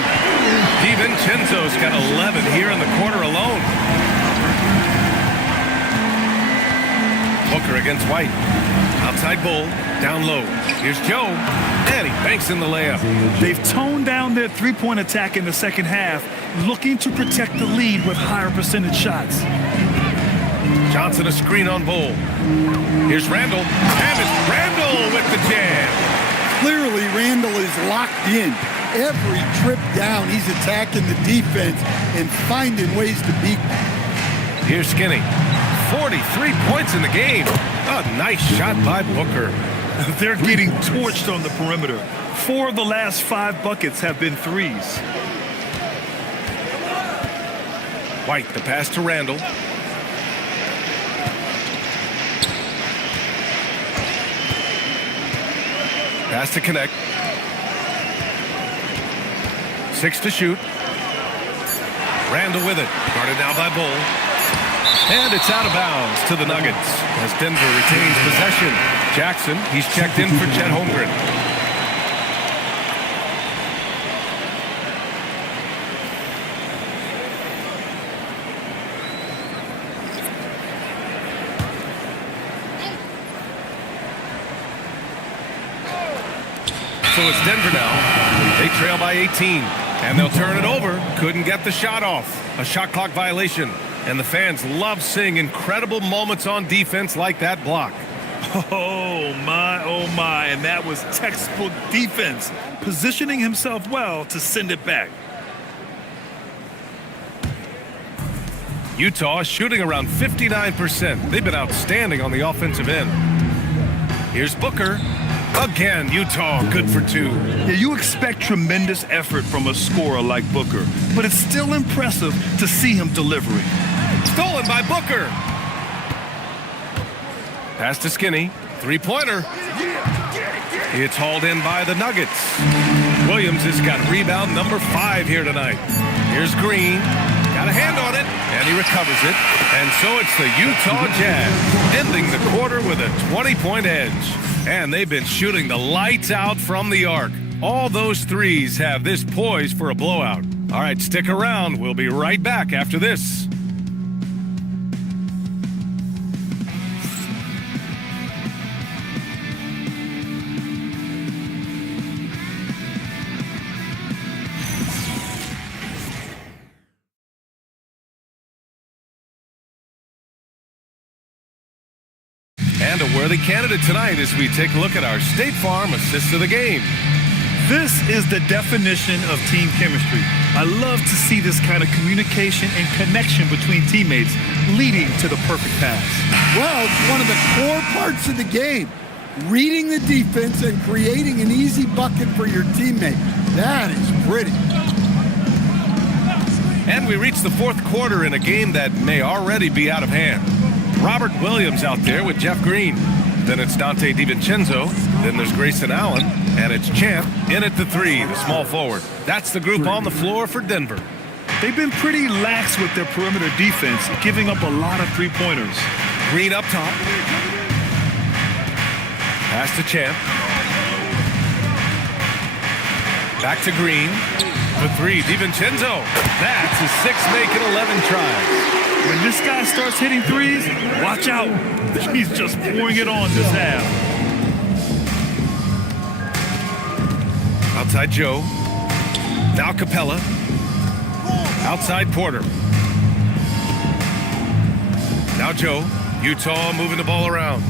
DiVincenzo's got 11 here in the quarter alone. Booker against White. Outside Bull, down low. Here's Joe, and he banks in the layup. They've toned down their three-point attack in the second half, looking to protect the lead with higher percentage shots. Johnson a screen on Bull. Here's Randall, and it's Randall with the jam. Clearly, Randall is locked in. Every trip down, he's attacking the defense and finding ways to beat them. Here's Skinny. 43 points in the game. A nice shot by Booker. They're getting torched on the perimeter. 4 of the last 5 buckets have been threes. White, the pass to Randall. Pass to connect. 6 to shoot. Randall with it. Guarded now by Bull. And it's out of bounds to the Nuggets as Denver retains possession. Jackson, he's checked in for Chet Holmgren. So it's Denver now. They trail by 18. And they'll turn it over. Couldn't get the shot off. A shot clock violation. And the fans love seeing incredible moments on defense like that block. Oh my, and that was textbook defense, positioning himself well to send it back. Utah shooting around 59%. They've been outstanding on the offensive end. Here's Booker. Again, Utah good for 2. Yeah, you expect tremendous effort from a scorer like Booker, but it's still impressive to see him delivering. Stolen by Booker. Pass to Skinny. Three-pointer. It's hauled in by the Nuggets. Williams has got rebound number 5 here tonight. Here's Green. Got a hand on it, and he recovers it. And so it's the Utah Jazz ending the quarter with a 20-point edge. And they've been shooting the lights out from the arc. All those threes have this poised for a blowout. All right, stick around. We'll be right back after this. And a worthy candidate tonight as we take a look at our State Farm assist of the game. This is the definition of team chemistry. I love to see this kind of communication and connection between teammates leading to the perfect pass. Well, it's one of the core parts of the game. Reading the defense and creating an easy bucket for your teammate. That is pretty. And we reach the fourth quarter in a game that may already be out of hand. Robert Williams out there with Jeff Green. Then it's Dante DiVincenzo. Then there's Grayson Allen. And it's Champ in at the 3, the small forward. That's the group on the floor for Denver. They've been pretty lax with their perimeter defense, giving up a lot of three-pointers. Green up top. Pass to Champ. Back to Green. The 3, DiVincenzo. That's his 6th make in 11 tries. When this guy starts hitting threes, watch out. He's just pouring it on this half. Outside Joe. Now Capella. Outside Porter. Now Joe. Utah moving the ball around.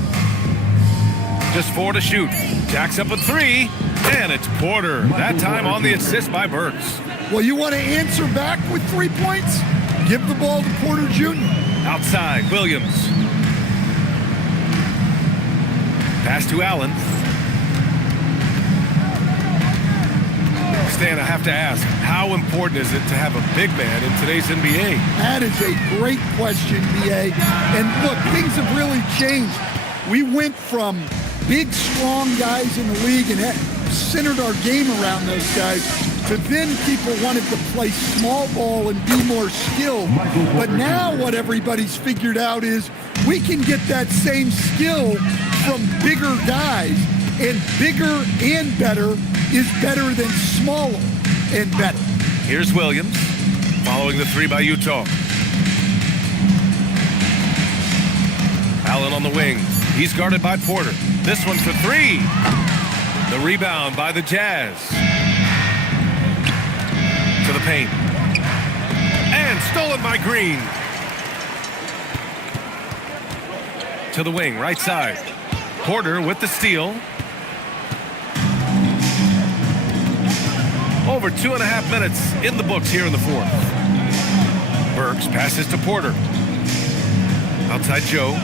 Just 4 to shoot. Jacks up a 3. And it's Porter. That time on the assist by Burks. Well, you want to answer back with 3 points? Give the ball to Porter Jr. Outside, Williams. Pass to Allen. Stan, I have to ask, how important is it to have a big man in today's NBA? That is a great question, B.A. And look, things have really changed. We went from big, strong guys in the league and centered our game around those guys, to then people wanted to play small ball and be more skilled. But now what everybody's figured out is we can get that same skill from bigger guys, and bigger and better is better than smaller and better. Here's Williams, following the 3 by Utah. Allen on the wing. He's guarded by Porter. This one for 3. The rebound by the Jazz. To the paint. And stolen by Green. To the wing, right side. Porter with the steal. Over 2.5 minutes in the books here in the fourth. Burks passes to Porter. Outside Joe.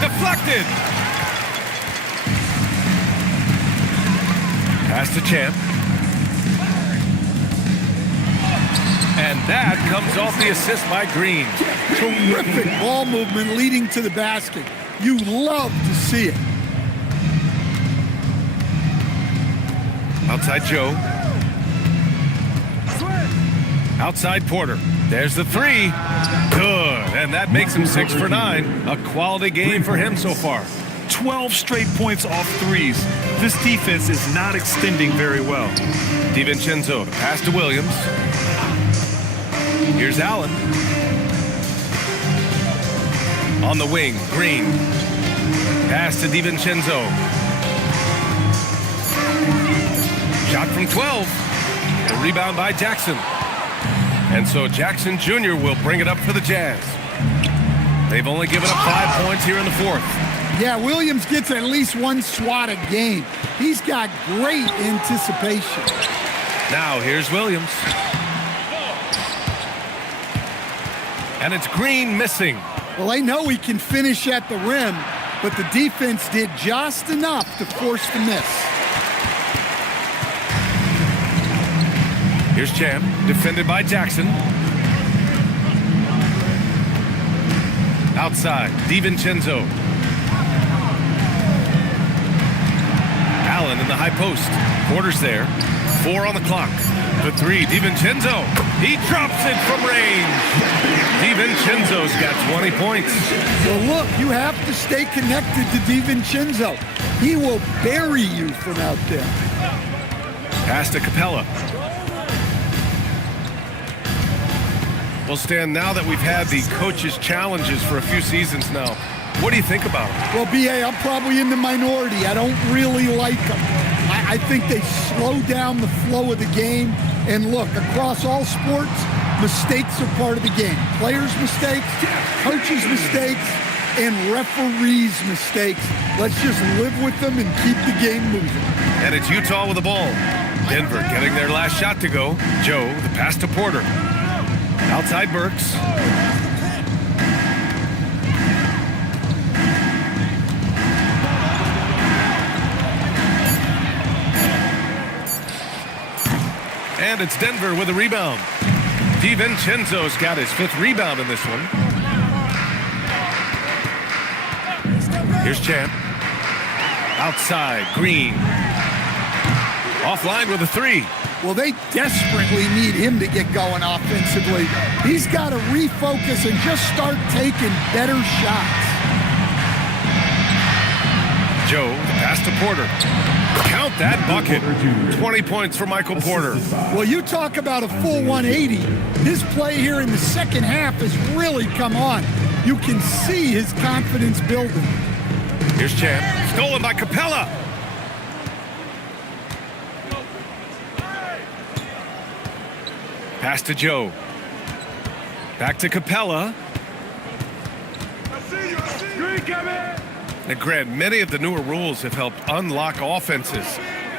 Deflected. Pass to Champ. And that comes off the assist by Green. Terrific ball movement leading to the basket. You love to see it. Outside Joe. Outside Porter. There's the 3. Good. And that makes him 6 for 9. A quality game for him so far. 12 straight points off threes. This defense is not extending very well. DiVincenzo to pass to Williams. Here's Allen. On the wing, Green. Pass to DiVincenzo. Shot from 12. A rebound by Jackson. And so Jackson Jr. will bring it up for the Jazz. They've only given up 5 points here in the fourth. Yeah, Williams gets at least one swat a game. He's got great anticipation. Now here's Williams. And it's Green missing. Well, they know he can finish at the rim, but the defense did just enough to force the miss. Here's Champ, defended by Jackson. Outside, DiVincenzo. Allen in the high post. Porter's there. 4 on the clock. The 3, DiVincenzo. He drops it from range. DiVincenzo's got 20 points. So look, you have to stay connected to DiVincenzo. He will bury you from out there. Pass to Capella. Well, Stan, now that we've had the coaches' challenges for a few seasons now, what do you think about them? Well, B.A., I'm probably in the minority. I don't really like them. I think they slow down the flow of the game. And look, across all sports, mistakes are part of the game. Players' mistakes, coaches' mistakes, and referees' mistakes. Let's just live with them and keep the game moving. And it's Utah with the ball. Denver getting their last shot to go. Joe, the pass to Porter. Outside Burks. And it's Denver with a rebound. DiVincenzo's got his 5th rebound in this one. Here's Champ. Outside, Green. Offline with a 3. Well, they desperately need him to get going offensively. He's got to refocus and just start taking better shots. Joe, pass to Porter. Count that bucket. 20 points for Michael Porter. Well, you talk about a full 180. His play here in the second half has really come on. You can see his confidence building. Here's Champ. Stolen by Capella. Pass to Joe. Back to Capella. Now, Grant, many of the newer rules have helped unlock offenses.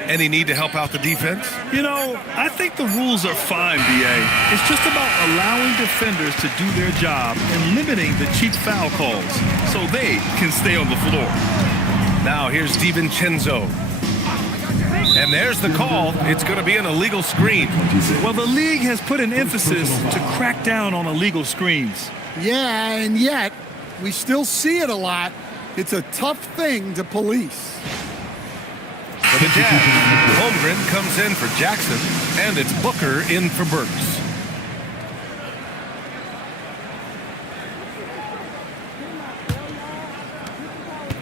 Any need to help out the defense? You know, I think the rules are fine, B.A. It's just about allowing defenders to do their job and limiting the cheap foul calls so they can stay on the floor. Now here's DiVincenzo. And there's the call. It's going to be an illegal screen. Well, the league has put an emphasis to crack down on illegal screens. Yeah, and yet we still see it a lot. It's a tough thing to police. For the Jazz, Holmgren comes in for Jackson, and it's Booker in for Burks.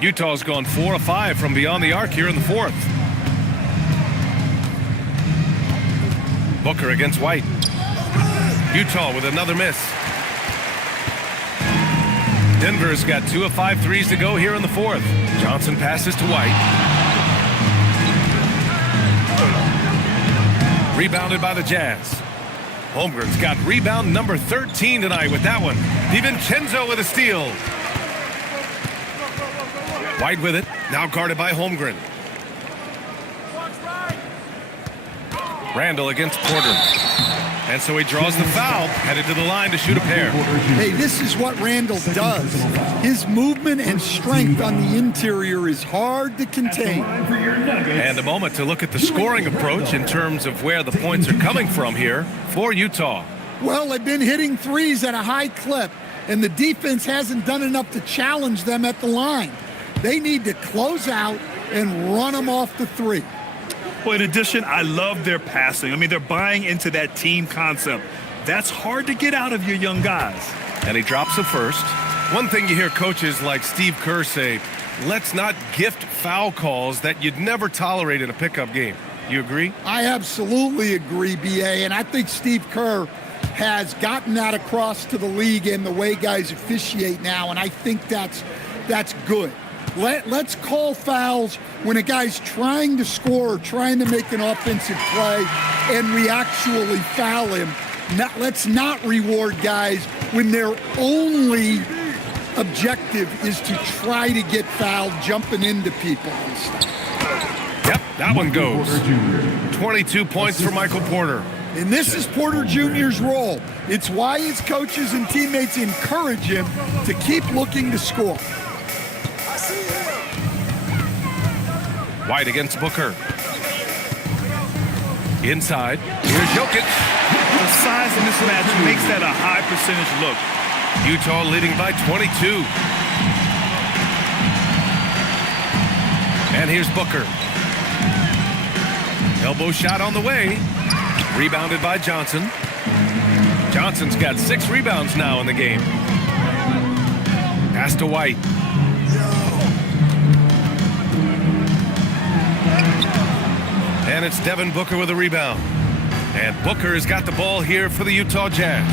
Utah's gone 4 of 5 from beyond the arc here in the 4th. Booker against White. Utah with another miss. Denver's got 2 of 5 threes to go here in the 4th. Johnson passes to White. Rebounded by the Jazz. Holmgren's got rebound number 13 tonight with that one. DiVincenzo with a steal. White with it, now guarded by Holmgren. Randall against Porter. And so he draws the foul, headed to the line to shoot a pair. Hey, this is what Randall does. His movement and strength on the interior is hard to contain. And a moment to look at the scoring approach in terms of where the points are coming from here for Utah. Well, they've been hitting threes at a high clip, and the defense hasn't done enough to challenge them at the line. They need to close out and run them off the 3. Well, in addition, I love their passing. I mean, they're buying into that team concept. That's hard to get out of your young guys. And he drops the first. One thing you hear coaches like Steve Kerr say, let's not gift foul calls that you'd never tolerate in a pickup game. You agree? I absolutely agree, B.A., and I think Steve Kerr has gotten that across to the league and the way guys officiate now, and I think that's good. Let's call fouls when a guy's trying to score or trying to make an offensive play and we actually foul him. Let's not reward guys when their only objective is to try to get fouled, jumping into people and stuff. Yep, that one goes. 22 points for Michael Porter. And this is Porter Jr.'s role. It's why his coaches and teammates encourage him to keep looking to score. White against Booker. Inside. Here's Jokic. The size mismatch makes that a high percentage look. Utah leading by 22. And here's Booker. Elbow shot on the way. Rebounded by Johnson. Johnson's got 6 rebounds now in the game. Pass to White. And it's Devin Booker with a rebound. And Booker has got the ball here for the Utah Jazz.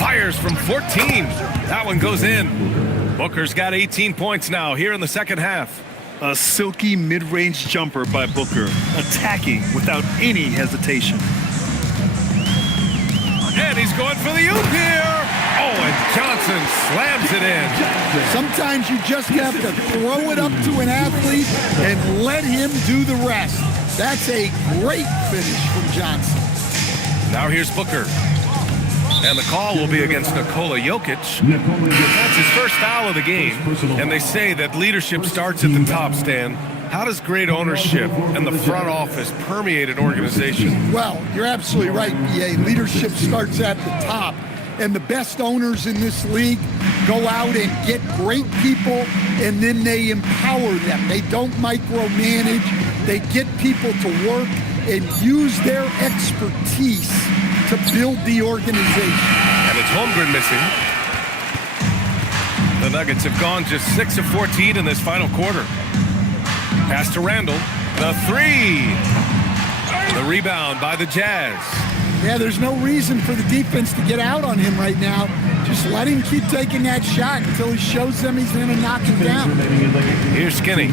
Fires from 14. That one goes in. Booker's got 18 points now here in the second half. A silky mid-range jumper by Booker, attacking without any hesitation. And he's going for the oop here. Oh, and Johnson slams it in. Sometimes you just have to throw it up to an athlete and let him do the rest. That's a great finish from Johnson. Now here's Booker. And the call will be against Nikola Jokic. That's his first foul of the game. And they say that leadership starts at the top, Stan. How does great ownership and the front office permeate an organization? Well, you're absolutely right, BA. Leadership starts at the top. And the best owners in this league go out and get great people, and then they empower them. They don't micromanage. They get people to work and use their expertise to build the organization. And it's Holmgren missing. The Nuggets have gone just 6 of 14 in this final quarter. Pass to Randall. The 3. The rebound by the Jazz. Yeah, there's no reason for the defense to get out on him right now. Just let him keep taking that shot until he shows them he's going to knock him down. Here's Skinny.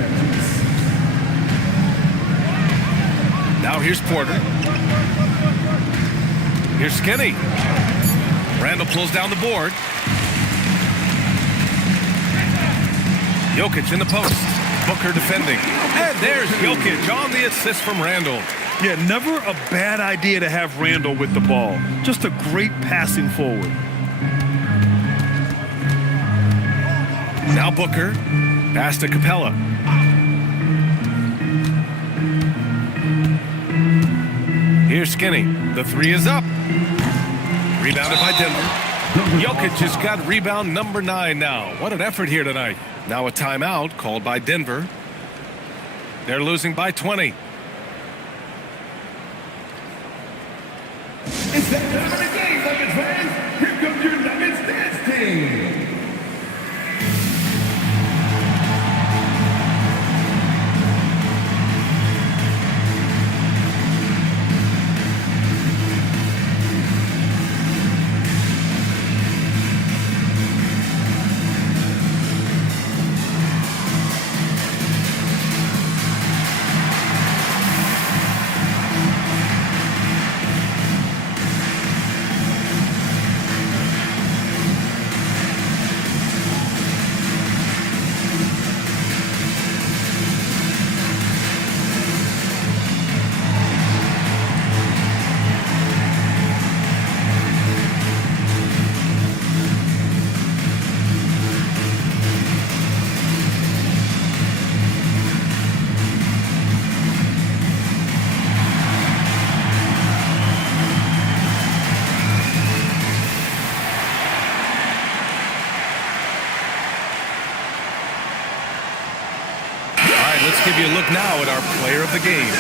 Now here's Porter. Here's Skinny. Randall pulls down the board. Jokic in the post. Booker defending. And there's Jokic on the assist from Randall. Yeah, never a bad idea to have Randall with the ball. Just a great passing forward. Now Booker. Pass to Capella. Here's Skinny. The 3 is up. Rebounded by Denver. Jokic has got rebound number 9 now. What an effort here tonight. Now a timeout called by Denver. They're losing by 20. It's that time of the game, Nuggets fans. Here comes your Nuggets dance team. Let's give you a look now at our player of the game.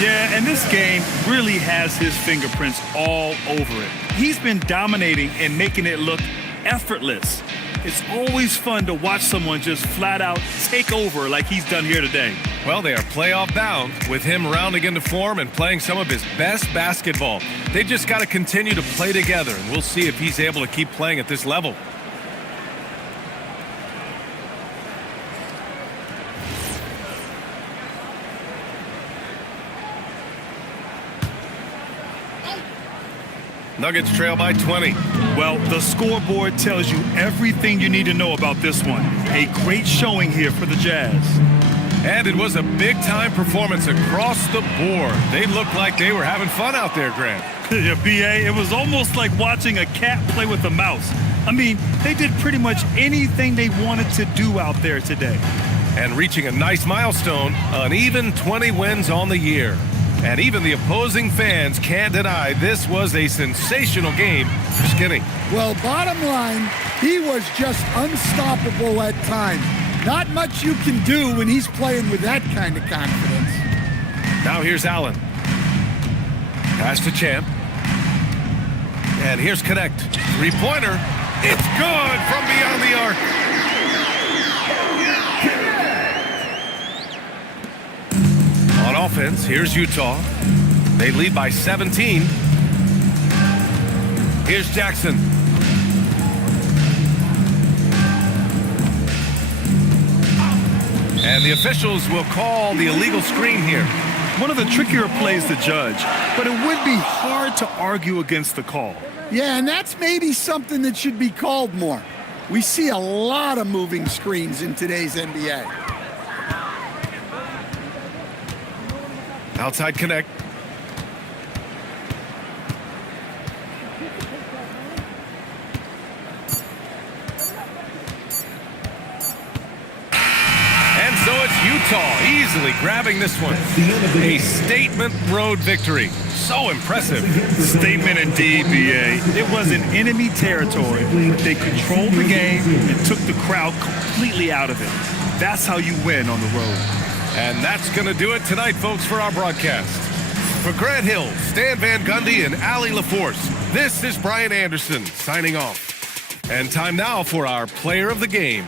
Yeah, and this game really has his fingerprints all over it. He's been dominating and making it look effortless. It's always fun to watch someone just flat out take over like he's done here today. Well, they are playoff bound with him rounding into form and playing some of his best basketball. They just got to continue to play together, and we'll see if he's able to keep playing at this level. Nuggets trail by 20. Well, the scoreboard tells you everything you need to know about this one. A great showing here for the Jazz. And it was a big-time performance across the board. They looked like they were having fun out there, Grant. Yeah, B.A., it was almost like watching a cat play with a mouse. I mean, they did pretty much anything they wanted to do out there today. And reaching a nice milestone, an even 20 wins on the year. And even the opposing fans can't deny this was a sensational game for Skinny. Well, bottom line, he was just unstoppable at times. Not much you can do when he's playing with that kind of confidence. Now here's Allen. Pass to Champ. And here's Connect. Three-pointer. It's good from beyond the arc. On offense, here's Utah. They lead by 17. Here's Jackson. And the officials will call the illegal screen here. One of the trickier plays to judge, but it would be hard to argue against the call. Yeah, and that's maybe something that should be called more. We see a lot of moving screens in today's NBA. Outside Connect. And so it's Utah easily grabbing this one. A statement road victory. So impressive. Statement indeed, B.A. It was in enemy territory, but they controlled the game and took the crowd completely out of it. That's how you win on the road. And that's going to do it tonight, folks, for our broadcast. For Grant Hill, Stan Van Gundy, and Allie LaForce, this is Brian Anderson signing off. And time now for our player of the game.